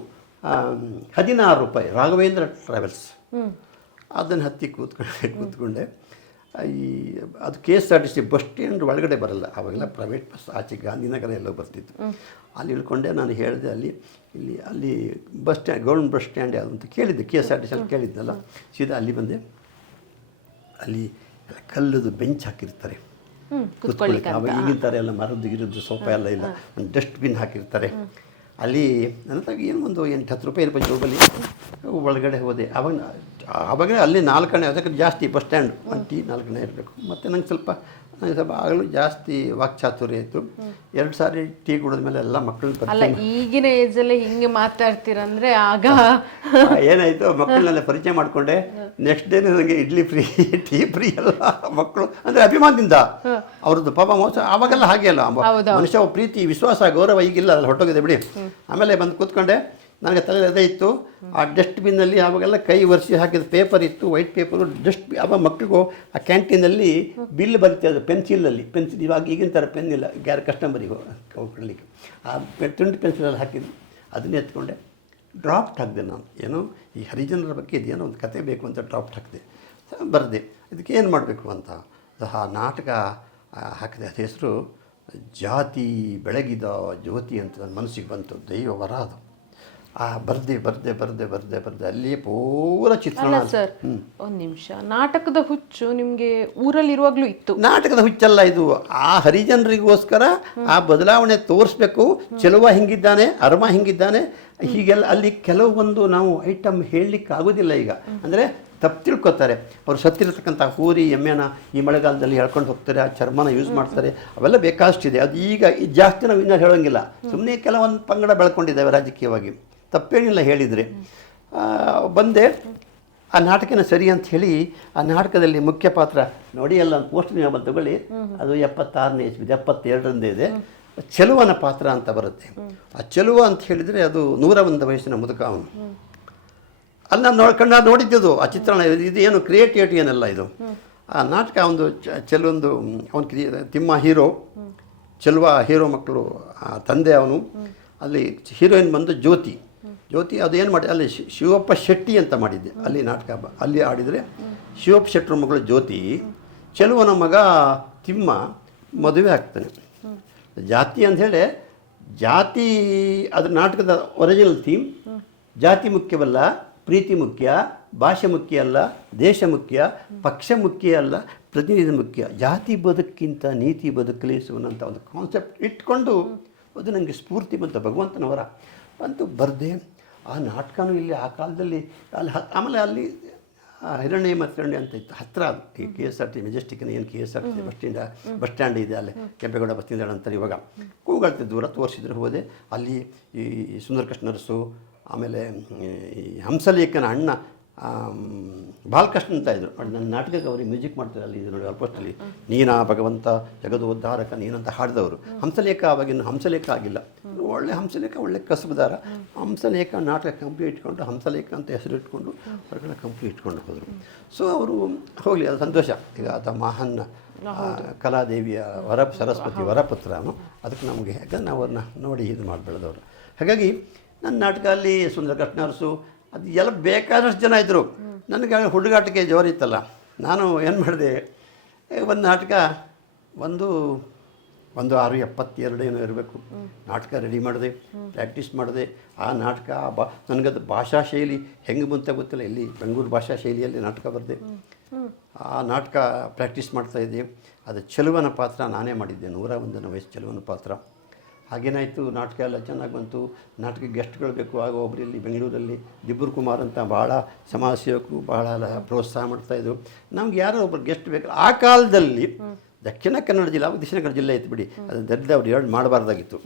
₹16 ರಾಘವೇಂದ್ರ ಟ್ರಾವೆಲ್ಸ್. ಅದನ್ನು ಹತ್ತಿ ಕೂತ್ಕೊಂಡೆ. ಈ ಅದು KSRTC ಬಸ್ ಸ್ಟ್ಯಾಂಡ್ ಒಳಗಡೆ ಬರಲ್ಲ, ಅವಾಗೆಲ್ಲ ಪ್ರೈವೇಟ್ ಬಸ್ ಆಚೆ ಗಾಂಧಿನಗರ ಎಲ್ಲೋ ಬರ್ತಿತ್ತು. ಅಲ್ಲಿ ಇಳ್ಕೊಂಡೆ ನಾನು ಹೇಳಿದೆ, ಅಲ್ಲಿ bus stand government bus stand ಯಾವುದು ಅಂತ ಕೇಳಿದ್ದೆ, KSRTC ಅಲ್ಲಿ ಕೇಳಿದ್ನಲ್ಲ, ಸೀದಾ ಅಲ್ಲಿ ಬಂದೆ. ಅಲ್ಲಿ ಕಲ್ಲದು ಬೆಂಚ್ ಹಾಕಿರ್ತಾರೆ ಕೂತ್ಕೊಳ್ಳಿಕ್ಕೆ, ಅವಾಗ ಈಗಿನ ಥರ ಎಲ್ಲ ಮರದ್ದು ಗಿರದ್ದು ಸೋಫಾ ಎಲ್ಲ ಇಲ್ಲ, ಒಂದು ಡಸ್ಟ್ಬಿನ್ ಹಾಕಿರ್ತಾರೆ ಅಲ್ಲಿ. ನನ್ನ ಏನು ಒಂದು 8-10 ರೂಪಾಯಿ ಇರ್ಬೋದು ಜೋಬಲ್ಲಿ. ಒಳಗಡೆ ಹೋದೆ. ಆವಾಗಲೇ ಅಲ್ಲಿ 4 ಆಣೆ, ಅದಕ್ಕೆ ಜಾಸ್ತಿ ಬಸ್ ಸ್ಟ್ಯಾಂಡ್ 1 ಟೀ 4 ಆಣೆ ಇರಬೇಕು. ಮತ್ತು ನಂಗೆ ಸ್ವಲ್ಪ ಆಗಲೂ ಜಾಸ್ತಿ ವಾಕ್ಚಾತುರ್ಯ ಇತ್ತು. 2 ಸಾರಿ ಟೀ ಕುಡಿದ್ಮೇಲೆ ಎಲ್ಲ ಮಕ್ಕಳನ್ನ ಅಲ್ಲ, ಈಗಿನ ಏಜಲ್ಲಿ ಹಿಂಗೆ ಮಾತಾಡ್ತೀರಂದ್ರೆ ಆಗ ಏನಾಯಿತು, ಮಕ್ಕಳನ್ನೆಲ್ಲ ಪರಿಚಯ ಮಾಡಿಕೊಂಡೆ. ನೆಕ್ಸ್ಟ್ ಡೇ ನನಗೆ ಇಡ್ಲಿ ಫ್ರೀ, ಟೀ ಫ್ರೀ ಎಲ್ಲ ಮಕ್ಕಳು ಅಂದರೆ ಅಭಿಮಾನದಿಂದ ಅವ್ರದ್ದು ಪಾಪ ಮೋಸ. ಆವಾಗೆಲ್ಲ ಹಾಗೆ ಅಲ್ಲ, ಮನುಷ್ಯ ಪ್ರೀತಿ ವಿಶ್ವಾಸ ಗೌರವ ಈಗಿಲ್ಲ, ಅಲ್ಲ ಹೊರಟೋಗಿದೆ ಬಿಡಿ. ಆಮೇಲೆ ಬಂದು ಕೂತ್ಕೊಂಡೆ. ನನಗೆ ತಲೆ ಅದೇ ಇತ್ತು. ಆ ಡಸ್ಟ್ಬಿನ್ನಲ್ಲಿ ಆವಾಗೆಲ್ಲ ಕೈ ಒರೆಸಿ ಹಾಕಿದ ಪೇಪರ್ ಇತ್ತು, ವೈಟ್ ಪೇಪರು. ಆವಾಗ ಮಕ್ಕಳಿಗೂ ಆ ಕ್ಯಾಂಟೀನಲ್ಲಿ ಬಿಲ್ ಬರುತ್ತೆ, ಅದು ಪೆನ್ಸಿಲಲ್ಲಿ. ಇವಾಗ ಈಗಿನ ಥರ ಪೆನ್ ಇಲ್ಲ, ಯಾರು ಕಸ್ಟಮರಿಗೆ ಕೊಡಲಿಕ್ಕೆ. ಆ ತುಂಡು ಪೆನ್ಸಿಲಲ್ಲಿ ಹಾಕಿದ್ದು, ಅದನ್ನೇ ಎತ್ಕೊಂಡೆ. ಡ್ರಾಫ್ಟ್ ಹಾಕಿದೆ ನಾನು. ಏನೋ ಈ ಹರಿಜನರ ಬಗ್ಗೆ ಇದೇನೋ ಒಂದು ಕತೆ ಬೇಕು ಅಂತ ಡ್ರಾಫ್ಟ್ ಹಾಕಿದೆ, ಬರೆದೆ. ಇದಕ್ಕೆ ಏನು ಮಾಡಬೇಕು ಅಂತ ಆ ನಾಟಕ ಹಾಕಿದೆ. ಅದು ಹೆಸರು ಜಾತಿ ಬೆಳಗಿದ ಜ್ಯೋತಿ ಅಂತ ನನ್ನ ಮನಸ್ಸಿಗೆ ಬಂತು. ದೈವ ವರ ಅದು. ಬರ್ದೆ ಅಲ್ಲಿ ಪೂರ ಚಿತ್ರಣ. ಸರ್ ಒಂದು ನಿಮಿಷ, ನಾಟಕದ ಹುಚ್ಚು ನಿಮಗೆ ಊರಲ್ಲಿರುವಾಗಲೂ ಇತ್ತು? ನಾಟಕದ ಹುಚ್ಚಲ್ಲ ಇದು, ಆ ಹರಿಜನರಿಗೋಸ್ಕರ ಆ ಬದಲಾವಣೆ ತೋರಿಸ್ಬೇಕು. ಚೆಲುವ ಹಿಂಗಿದ್ದಾನೆ, ಅರ್ಮ ಹಿಂಗಿದ್ದಾನೆ, ಹೀಗೆಲ್ಲ. ಅಲ್ಲಿ ಕೆಲವೊಂದು ನಾವು ಐಟಮ್ ಹೇಳಲಿಕ್ಕೆ ಆಗೋದಿಲ್ಲ ಈಗ. ಅಂದರೆ ತಪ್ಪು ತಿಳ್ಕೊತಾರೆ. ಅವ್ರು ಸತ್ತಿರತಕ್ಕಂಥ ಹೋರಿ ಎಮ್ಮೆನ ಈ ಮಳೆಗಾಲದಲ್ಲಿ ಹೇಳ್ಕೊಂಡು ಹೋಗ್ತಾರೆ, ಆ ಚರ್ಮನ ಯೂಸ್ ಮಾಡ್ತಾರೆ, ಅವೆಲ್ಲ ಬೇಕಾಷ್ಟಿದೆ. ಅದು ಈಗ ಜಾಸ್ತಿ ನಾವು ಇನ್ನೂ ಹೇಳೋಂಗಿಲ್ಲ. ಸುಮ್ಮನೆ ಕೆಲವೊಂದು ಪಂಗಡ ಬೆಳ್ಕೊಂಡಿದ್ದಾವೆ ರಾಜಕೀಯವಾಗಿ, ತಪ್ಪೇನಿಲ್ಲ ಹೇಳಿದರೆ. ಬಂದೆ. ಆ ನಾಟಕನ ಸರಿ ಅಂತ ಹೇಳಿ ಆ ನಾಟಕದಲ್ಲಿ ಮುಖ್ಯ ಪಾತ್ರ ನೋಡಿ, ಎಲ್ಲ ಒಂದು ಪೋಸ್ಟ್ ನೀವು ತಗೊಳ್ಳಿ, ಅದು 76ನೇ ಇಸ್ವಿ 72ರಂದೇ ಇದೆ. ಚೆಲುವನ ಪಾತ್ರ ಅಂತ ಬರುತ್ತೆ. ಆ ಚೆಲುವ ಅಂತ ಹೇಳಿದರೆ ಅದು 101 ವಯಸ್ಸಿನ ಮುದುಕ ಅವನು. ಅಲ್ಲಿ ನಾನು ನೋಡಿದ್ದು ಆ ಚಿತ್ರಣ. ಇದು ಏನು ಕ್ರಿಯೇಟಿವಿಟಿ ಏನಲ್ಲ ಇದು. ಆ ನಾಟಕ ಒಂದು ಚೆಲುವೊಂದು ಅವನು ತಿಮ್ಮ ಹೀರೋ, ಚೆಲುವ ಹೀರೋ ಮಕ್ಕಳು ತಂದೆ ಅವನು. ಅಲ್ಲಿ ಹೀರೋಯಿನ್ ಬಂದು ಜ್ಯೋತಿ. ಅದು ಏನು ಮಾಡಿ ಅಲ್ಲಿ ಶಿವಪ್ಪ ಶೆಟ್ಟಿ ಅಂತ ಮಾಡಿದ್ದೆ ಅಲ್ಲಿ ನಾಟಕ. ಅಲ್ಲಿ ಆಡಿದರೆ ಶಿವಪ್ಪ ಶೆಟ್ಟರ ಮಗಳು ಜ್ಯೋತಿ, ಚೆಲುವನ ಮಗ ತಿಮ್ಮ ಮದುವೆ ಆಗ್ತಾನೆ. ಜಾತಿ ಅಂಥೇಳಿ ಜಾತಿ, ಅದ್ರ ನಾಟಕದ ಒರಿಜಿನಲ್ ಥೀಮ್ ಜಾತಿ ಮುಖ್ಯವಲ್ಲ, ಪ್ರೀತಿ ಮುಖ್ಯ, ಭಾಷೆ ಮುಖ್ಯ ಅಲ್ಲ, ದೇಶ ಮುಖ್ಯ, ಪಕ್ಷ ಮುಖ್ಯ ಅಲ್ಲ, ಪ್ರತಿನಿಧಿ ಮುಖ್ಯ, ಜಾತಿ ಬದುಕಿಂತ ನೀತಿ ಬದುಕಲಿಸುವನಂತ ಒಂದು ಕಾನ್ಸೆಪ್ಟ್ ಇಟ್ಕೊಂಡು ಅದು ನನಗೆ ಸ್ಫೂರ್ತಿ ಬಂತು, ಭಗವಂತನವರ ಬಂತು. ಬರೆದೆ. ಆ ನಾಟಕನೂ ಇಲ್ಲಿ ಆ ಕಾಲದಲ್ಲಿ ಆಮೇಲೆ ಅಲ್ಲಿ ಹಿರಣ್ಯ ಮತ್ತರಣ್ಯ ಅಂತ ಇತ್ತು ಹತ್ತಿರ. ಅದು ಈ KSRTC ಮೆಜೆಸ್ಟಿಕ್ನ ಏನು KSRTC ಬಸ್ ಸ್ಟ್ಯಾಂಡ್ ಇದೆ, ಅಲ್ಲಿ ಕೆಂಪೇಗೌಡ ಬಸ್ ನಿಲ್ದಾಣ ಅಂತಾರೆ ಇವಾಗ. ಕೂಗಾಡ್ತಿದ್ದ ದೂರ ತೋರಿಸಿದ್ರೆ ಹೋದೆ. ಅಲ್ಲಿ ಈ ಸುಂದರಕೃಷ್ಣ ಅರಸು, ಆಮೇಲೆ ಈ ಹಂಸಲೇಖನ ಅಣ್ಣ ಬಾಲಕೃಷ್ಣ ಅಂತ ಇದ್ರು. ನನ್ನ ನಾಟಕಕ್ಕೆ ಅವ್ರಿಗೆ ಮ್ಯೂಸಿಕ್ ಮಾಡ್ತಾರೆ. ಅಲ್ಲಿ ಇದು ನೋಡಿ ಆಲ್ಮೋಸ್ಟಲ್ಲಿ ನೀನಾ ಭಗವಂತ ಜಗದೋದ್ಧಾರಕ ನೀನಂತ ಹಾಡಿದವರು. ಹಂಸಲೇಖ ಆವಾಗಿನ್ನು ಹಂಸಲೇಖ ಆಗಿಲ್ಲ, ಒಳ್ಳೆ ಹಂಸಲೇಖ, ಒಳ್ಳೆ ಕಸಬುದಾರ. ಹಂಸಲೇಖ ನಾಟಕ ಕಂಪ್ನಿ ಇಟ್ಕೊಂಡು ಹಂಸಲೇಖ ಅಂತ ಹೆಸರು ಇಟ್ಕೊಂಡು ಹೊರಗಡೆ ಕಂಪ್ನಿ ಇಟ್ಕೊಂಡು ಹೋದರು. ಸೊ ಅವರು ಹೋಗಲಿ, ಅದು ಸಂತೋಷ. ಈಗ ಆತ ಮಹಾನ್ ಕಲಾದೇವಿಯ ಸರಸ್ವತಿ ವರಪುತ್ರ ಅವನು. ಅದಕ್ಕೆ ನಮಗೆ ಯಾಕಂದ್ರೆ ನಾವು ಅವ್ರನ್ನ ನೋಡಿ ಇದು ಮಾಡಿ ಬೆಳೆದವರು. ಹಾಗಾಗಿ ನನ್ನ ನಾಟಕ ಅಲ್ಲಿ ಸುಂದರಕೃಷ್ಣ ಅರಸು ಅದು ಎಲ್ಲ ಬೇಕಾದಷ್ಟು ಜನ ಇದ್ದರು. ನನಗೆ ಹುಡುಗಾಟಕ್ಕೆ ಜೋರಿತ್ತಲ್ಲ, ನಾನು ಏನು ಮಾಡಿದೆ, ಒಂದು ನಾಟಕ ಒಂದು 672 ಏನೋ ಇರಬೇಕು. ನಾಟಕ ರೆಡಿ ಮಾಡಿದೆ, ಪ್ರಾಕ್ಟೀಸ್ ಮಾಡಿದೆ. ಆ ನಾಟಕ ನನಗದು ಭಾಷಾ ಶೈಲಿ ಹೆಂಗೆ ಬಂತ ಗೊತ್ತಿಲ್ಲ, ಇಲ್ಲಿ ಬೆಂಗಳೂರು ಭಾಷಾ ಶೈಲಿಯಲ್ಲಿ ನಾಟಕ ಬರೆದೆ. ಆ ನಾಟಕ ಪ್ರಾಕ್ಟೀಸ್ ಮಾಡ್ತಾಯಿದ್ದೆ. ಅದು ಚೆಲುವನ ಪಾತ್ರ ನಾನೇ ಮಾಡಿದ್ದೆ, 101ನೇ ವಯಸ್ಸು ಚೆಲುವನ ಪಾತ್ರ. ಹಾಗೇನಾಯಿತು, ನಾಟಕ ಎಲ್ಲ ಚೆನ್ನಾಗಿ ಬಂತು. ನಾಟಕ ಗೆಸ್ಟ್ಗಳು ಬೇಕು. ಆಗ ಒಬ್ಬರಲ್ಲಿ ಬೆಂಗಳೂರಲ್ಲಿ ದಿಬ್ಬೂರ್ ಕುಮಾರ್ ಅಂತ ಭಾಳ ಸಮಾಜ ಸೇವಕರು, ಭಾಳ ಪ್ರೋತ್ಸಾಹ ಮಾಡ್ತಾಯಿದ್ರು. ನಮ್ಗೆ ಯಾರೋ ಒಬ್ಬರು ಗೆಸ್ಟ್ ಬೇಕು. ಆ ಕಾಲದಲ್ಲಿ ದಕ್ಷಿಣ ಕನ್ನಡ ಜಿಲ್ಲೆ, ಅವಾಗ ದಕ್ಷಿಣ ಕನ್ನಡ ಜಿಲ್ಲೆ ಇತ್ತು ಬಿಡಿ, ಅದು ದರಿದ್ರ ಅವ್ರು ಹೇಳಿ ಮಾಡಬಾರ್ದಾಗಿತ್ತು,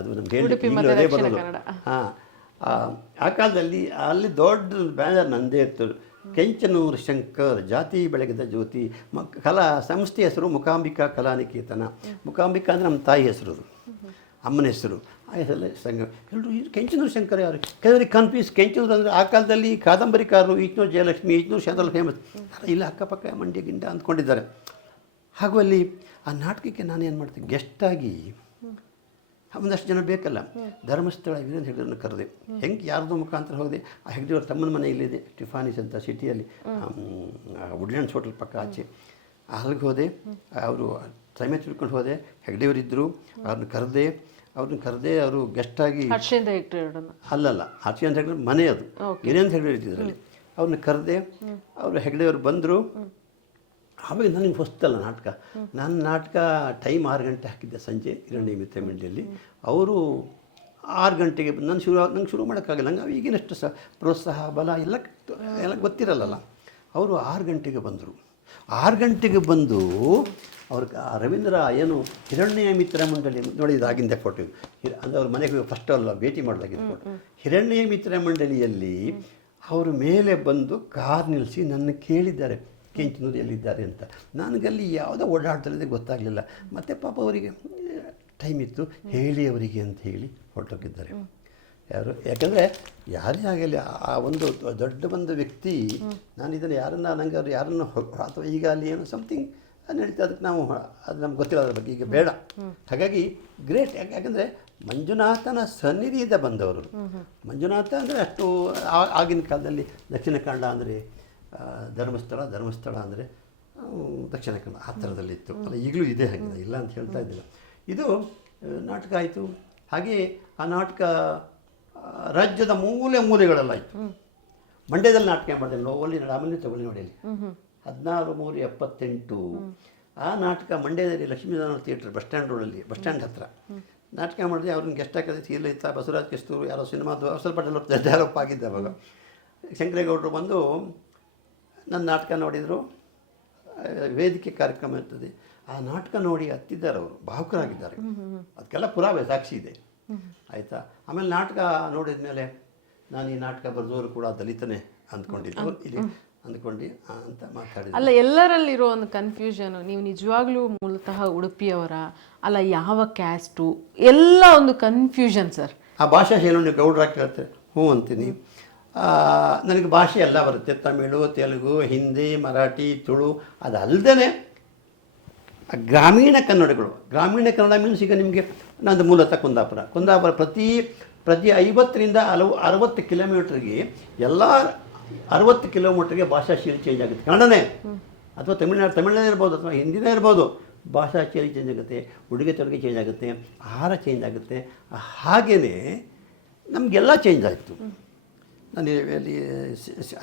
ಅದು ನಮ್ಗೆ ಹೇಳಿ ಬರೋದು. ಹಾಂ, ಆ ಕಾಲದಲ್ಲಿ ಅಲ್ಲಿ ದೊಡ್ಡ ಬ್ಯಾನರ್ ನಂದೇ ಇತ್ತು, ಕೆಂಚನೂರು ಶಂಕರ್ ಜಾತಿ ಬೆಳಗಿದ ಜ್ಯೋತಿ. ಕಲಾ ಸಂಸ್ಥೆ ಹೆಸರು ಮೂಕಾಂಬಿಕಾ ಕಲಾನಿಕೇತನ. ಮೂಕಾಂಬಿಕಾ ಅಂದರೆ ನಮ್ಮ ತಾಯಿ ಹೆಸರು, ಅಮ್ಮನ ಹೆಸರು. ಆ ಹೆಸರಲ್ಲಿ ಸಂಘ ಎಲ್ಲರೂ ಕೆಂಚನೂರು ಶಂಕರ್ ಯಾರು ಕೆಲವರಿಗೆ ಕನ್ಫ್ಯೂಸ್. ಕೆಂಚನೂರು ಅಂದರೆ ಆ ಕಾಲದಲ್ಲಿ ಕಾದಂಬರಿಕಾರರು ಈಚನೂರು ಜಯಲಕ್ಷ್ಮಿ, ಈಚನೂರು ಶಾಂತಲ್ ಫೇಮಸ್, ಇಲ್ಲ ಅಕ್ಕಪಕ್ಕ ಮಂಡ್ಯ ಗಿಂಡ ಅಂದ್ಕೊಂಡಿದ್ದಾರೆ. ಹಾಗೂ ಅಲ್ಲಿ ಆ ನಾಟಕಕ್ಕೆ ನಾನೇನು ಮಾಡ್ತೀನಿ, ಗೆಸ್ಟಾಗಿ ಒಂದಷ್ಟು ಜನ ಬೇಕಲ್ಲ, ಧರ್ಮಸ್ಥಳ ವೀರೇಂದ್ರ ಹೆಗ್ಡೆಯವ್ರನ್ನ ಕರೆದೆ. ಹೆಂಗೆ ಯಾರ್ದೋ ಮುಖಾಂತರ ಹೋದೆ. ಆ ಹೆಗ್ಡೆಯವ್ರ ತಮ್ಮನ ಮನೆ ಇಲ್ಲಿದೆ, ಟಿಫಾನಿಸ್ ಅಂತ ಸಿಟಿಯಲ್ಲಿ, ವುಡ್ಲ್ಯಾಂಡ್ಸ್ ಹೋಟೆಲ್ ಪಕ್ಕ ಆಚೆ. ಅಲ್ಲಿಗೆ ಹೋದೆ, ಅವರು ಸಮಯ ತಿಳ್ಕೊಂಡು ಹೋದೆ. ಹೆಗ್ಡೆಯವರಿದ್ದರು, ಅವ್ರನ್ನ ಕರೆದೆ ಅವರು ಗೆಸ್ಟಾಗಿ. ಹರ್ಷೇಂದ್ರ ಹೆಗ್ಡೆ ಅಲ್ಲಲ್ಲ, ಹರ್ಷೇಂದ್ರ ಹೆಗ್ಡೆ ಮನೆ ಅದು, ವೀರೇಂದ್ರ ಹೆಗ್ಡೆ ಇದ್ದಿದ್ರಲ್ಲಿ. ಅವ್ರನ್ನ ಕರೆದೆ, ಅವರು ಹೆಗ್ಡೆಯವರು ಬಂದರು. ಆಮೇಲೆ ನನಗೆ ಹೊಸ್ತಲ್ಲ ನಾಟಕ. ನನ್ನ ನಾಟಕ ಟೈಮ್ 6 ಗಂಟೆ ಹಾಕಿದ್ದೆ ಸಂಜೆ ಹಿರಣ್ಯ ಮಿತ್ರ ಮಂಡಳಿಯಲ್ಲಿ. ಅವರು 6 ಗಂಟೆಗೆ ನಂಗೆ ಶುರು ಮಾಡೋಕ್ಕಾಗಲ್ಲ, ನಂಗೆ ಈಗಿನಷ್ಟು ಪ್ರೋತ್ಸಾಹ ಬಲ ಎಲ್ಲ ಗೊತ್ತಿರಲ್ಲ. ಅವರು 6 ಗಂಟೆಗೆ ಬಂದರು. 6 ಗಂಟೆಗೆ ಬಂದು ಅವ್ರಿಗೆ ರವೀಂದ್ರ ಏನು ಹಿರಣ್ಯ ಮಿತ್ರ ಮಂಡಳಿ ನೋಡಿ, ಇದಾಗಿಂದ ಫೋಟೋ ಅಂದರೆ ಅವ್ರ ಮನೆಗೆ ಫಸ್ಟ್ ಅಲ್ಲ ಭೇಟಿ ಮಾಡಿದಾಗಿದ್ದ ಫೋಟೋ. ಹಿರಣ್ಯ ಮಿತ್ರ ಮಂಡಳಿಯಲ್ಲಿ ಅವರು ಮೇಲೆ ಬಂದು ಕಾರ್ ನಿಲ್ಲಿಸಿ ನನ್ನ ಕೇಳಿದ್ದಾರೆ, ಕೆಂಚನೂರು ಎಲ್ಲಿದ್ದಾರೆ ಅಂತ. ನನಗಲ್ಲಿ ಯಾವುದೋ ಓಡಾಡ್ತಲ್ಲಿದೆ ಗೊತ್ತಾಗಲಿಲ್ಲ. ಮತ್ತು ಪಾಪ ಅವರಿಗೆ ಟೈಮ್ ಇತ್ತು, ಹೇಳಿ ಅವರಿಗೆ ಅಂತ ಹೇಳಿ ಹೊರಟೋಗಿದ್ದಾರೆ ಯಾರು. ಯಾಕಂದರೆ ಯಾರೇ ಆಗಲಿ ಆ ಒಂದು ದೊಡ್ಡ ವ್ಯಕ್ತಿ, ನಾನು ಇದನ್ನು ನನಗೆ ಅವ್ರು ಯಾರನ್ನು ಅಥವಾ ಈಗ ಅಲ್ಲಿ ಏನು ಸಮಥಿಂಗ್ ನಡೀತಾ, ಅದಕ್ಕೆ ನಾವು ಅದು ನಮ್ಗೆ ಗೊತ್ತಿಲ್ಲ ಅದ್ರ ಬಗ್ಗೆ, ಈಗ ಬೇಡ. ಹಾಗಾಗಿ ಗ್ರೇಟ್. ಯಾಕಂದರೆ ಮಂಜುನಾಥನ ಸನ್ನಿಧಿಯಿಂದ ಬಂದವರು. ಮಂಜುನಾಥ ಅಂದರೆ ಅಷ್ಟು ಆಗಿನ ಕಾಲದಲ್ಲಿ ದಕ್ಷಿಣ ಕನ್ನಡ ಅಂದರೆ ಧರ್ಮಸ್ಥಳ ಅಂದರೆ ದಕ್ಷಿಣ ಕನ್ನಡ ಆ ಥರದಲ್ಲಿತ್ತು. ಅಲ್ಲ, ಈಗಲೂ ಇದೆ, ಹಾಗಿದೆ, ಇಲ್ಲ ಅಂತ ಹೇಳ್ತಾ ಇದ್ದಿಲ್ಲ. ಇದು ನಾಟಕ ಆಯಿತು. ಹಾಗೆ ಆ ನಾಟಕ ರಾಜ್ಯದ ಮೂಲೆಗಳಲ್ಲಾಯಿತು. ಮಂಡ್ಯದಲ್ಲಿ ನಾಟಕ ಮಾಡಿದೆ, ಓಲಿ ರಾಮಲ್ಲಿ ತಗೊಳ್ಳಿ ನೋಡಿಯಲ್ಲಿ 16/3/78. ಆ ನಾಟಕ ಮಂಡ್ಯದಲ್ಲಿ ಲಕ್ಷ್ಮೀನಾರಾಯಣ ಥಿಯೇಟರ್ ಬಸ್ ಸ್ಟ್ಯಾಂಡ್ ಹತ್ರ ನಾಟಕ ಮಾಡಿದೆ. ಅವ್ರನ್ನ ಗೆಸ್ಟ್ ಹಾಕಿದೆ, ತೀರ್ಲಿತ ಬಸವರಾಜ್ ಕಿಸ್ತೂರು ಯಾರೋ ಸಿನಿಮಾದು ಸ್ವಲ್ಪ ಡೆವಲಪ್ ಆಗಿದ್ದೆ ಅವಾಗ. ಶಂಕರೇಗೌಡರು ಬಂದು ನನ್ನ ನಾಟಕ ನೋಡಿದರು. ವೇದಿಕೆ ಕಾರ್ಯಕ್ರಮ ಇರ್ತದೆ, ಆ ನಾಟಕ ನೋಡಿ ಹತ್ತಿದ್ದಾರೆ ಅವರು, ಭಾವುಕರಾಗಿದ್ದಾರೆ. ಅದಕ್ಕೆಲ್ಲ ಪುರಾವೆ ಸಾಕ್ಷಿ ಇದೆ, ಆಯಿತಾ. ಆಮೇಲೆ ನಾಟಕ ನೋಡಿದ ಮೇಲೆ ನಾನು ಈ ನಾಟಕ ಬರೆದವರು ಕೂಡ ದಲಿತನೇ ಅಂದ್ಕೊಂಡಿದ್ದು ಇಲ್ಲಿ ಅಂದ್ಕೊಂಡು ಅಂತ ಮಾತಾಡಿದೆ. ಅಲ್ಲ, ಎಲ್ಲರಲ್ಲಿರೋ ಒಂದು ಕನ್ಫ್ಯೂಷನ್, ನೀವು ನಿಜವಾಗ್ಲೂ ಮೂಲತಃ ಉಡುಪಿಯವರ ಅಲ್ಲ ಯಾವ ಕ್ಯಾಸ್ಟು, ಎಲ್ಲ ಒಂದು ಕನ್ಫ್ಯೂಷನ್ ಸರ್. ಆ ಭಾಷಾ ಶೈಲಿ ನೀವು ಗೌಡ್ರಾಗಿ ಕೇಳ್ತಾರೆ, ಹ್ಞೂ ಅಂತೀನಿ. ನನಗೆ ಭಾಷೆ ಎಲ್ಲ ಬರುತ್ತೆ, ತಮಿಳು, ತೆಲುಗು, ಹಿಂದಿ, ಮರಾಠಿ, ತುಳು. ಅದಲ್ಲದೆ ಗ್ರಾಮೀಣ ಕನ್ನಡಗಳು. ಗ್ರಾಮೀಣ ಕನ್ನಡ ಮೀನ್ಸ್ ಈಗ ನಿಮಗೆ ನಂದು ಮೂಲತಃ ಕುಂದಾಪುರ ಪ್ರತಿ 50ರಿಂದ 60 ಕಿಲೋಮೀಟ್ರಿಗೆ ಎಲ್ಲ 60 ಕಿಲೋಮೀಟ್ರಿಗೆ ಭಾಷಾ ಶೈಲಿ ಚೇಂಜ್ ಆಗುತ್ತೆ. ಕನ್ನಡನೇ ಅಥವಾ ತಮಿಳನೇ ಇರ್ಬೋದು ಅಥವಾ ಹಿಂದಿನೇ ಇರ್ಬೋದು, ಭಾಷಾ ಶೈಲಿ ಚೇಂಜ್ ಆಗುತ್ತೆ, ಉಡುಗೆ ತೊಡುಗೆ ಚೇಂಜ್ ಆಗುತ್ತೆ, ಆಹಾರ ಚೇಂಜ್ ಆಗುತ್ತೆ. ಹಾಗೆಯೇ ನಮಗೆಲ್ಲ ಚೇಂಜ್ ಆಯಿತು. ನಾನು ಅಲ್ಲಿ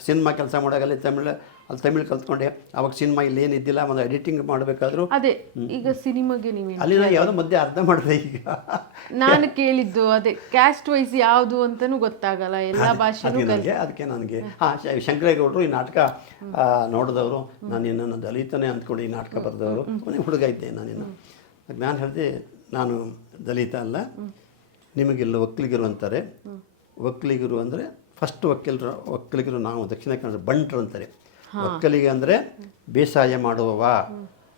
ಸಿನಿಮಾ ಕೆಲಸ ಮಾಡೋಗಲ್ಲಿ ತಮಿಳು ಕಲ್ತ್ಕೊಂಡೆ. ಅವಾಗ ಸಿನಿಮಾ ಇಲ್ಲಿ ಏನಿದ್ದಿಲ್ಲ, ಒಂದು ಎಡಿಟಿಂಗ್ ಮಾಡಬೇಕಾದ್ರು ಅದೇ ಈಗ ಸಿನಿಮಾಗೆ ನೀವು ಅಲ್ಲಿ ನಾನು ಯಾವುದೋ ಮಧ್ಯೆ ಅರ್ಧ ಮಾಡಿದೆ. ಈಗ ನಾನು ಕೇಳಿದ್ದು ಅದೇ ಕ್ಯಾಸ್ಟ್ ವೈಸ್ ಯಾವುದು ಅಂತಲೂ ಗೊತ್ತಾಗಲ್ಲ, ಎಲ್ಲ ಭಾಷೆನೂ. ಅದಕ್ಕೆ ನನಗೆ ಶಂಕರೇಗೌಡರು ಈ ನಾಟಕ ನೋಡಿದವರು, ನಾನು ಇನ್ನೊಂದು ದಲಿತನೇ ಅಂದ್ಕೊಂಡು ಈ ನಾಟಕ ಬರೆದವರು. ಮನೆ ಹುಡುಗ ಇದ್ದೆ ನಾನು ಹೇಳಿದೆ, ನಾನು ದಲಿತ ಅಲ್ಲ, ನಿಮಗೆಲ್ಲ ಒಕ್ಕಲಿಗರು ಅಂತಾರೆ. ಒಕ್ಕಲಿಗರು ಅಂದರೆ ಫಸ್ಟ್ ಒಕ್ಕಲಿಗರು ನಾವು ದಕ್ಷಿಣ ಕನ್ನಡ ಬಂಟರು ಅಂತಾರೆ. ಒಕ್ಕಲಿಗ ಅಂದರೆ ಬೇಸಾಯ ಮಾಡುವವ,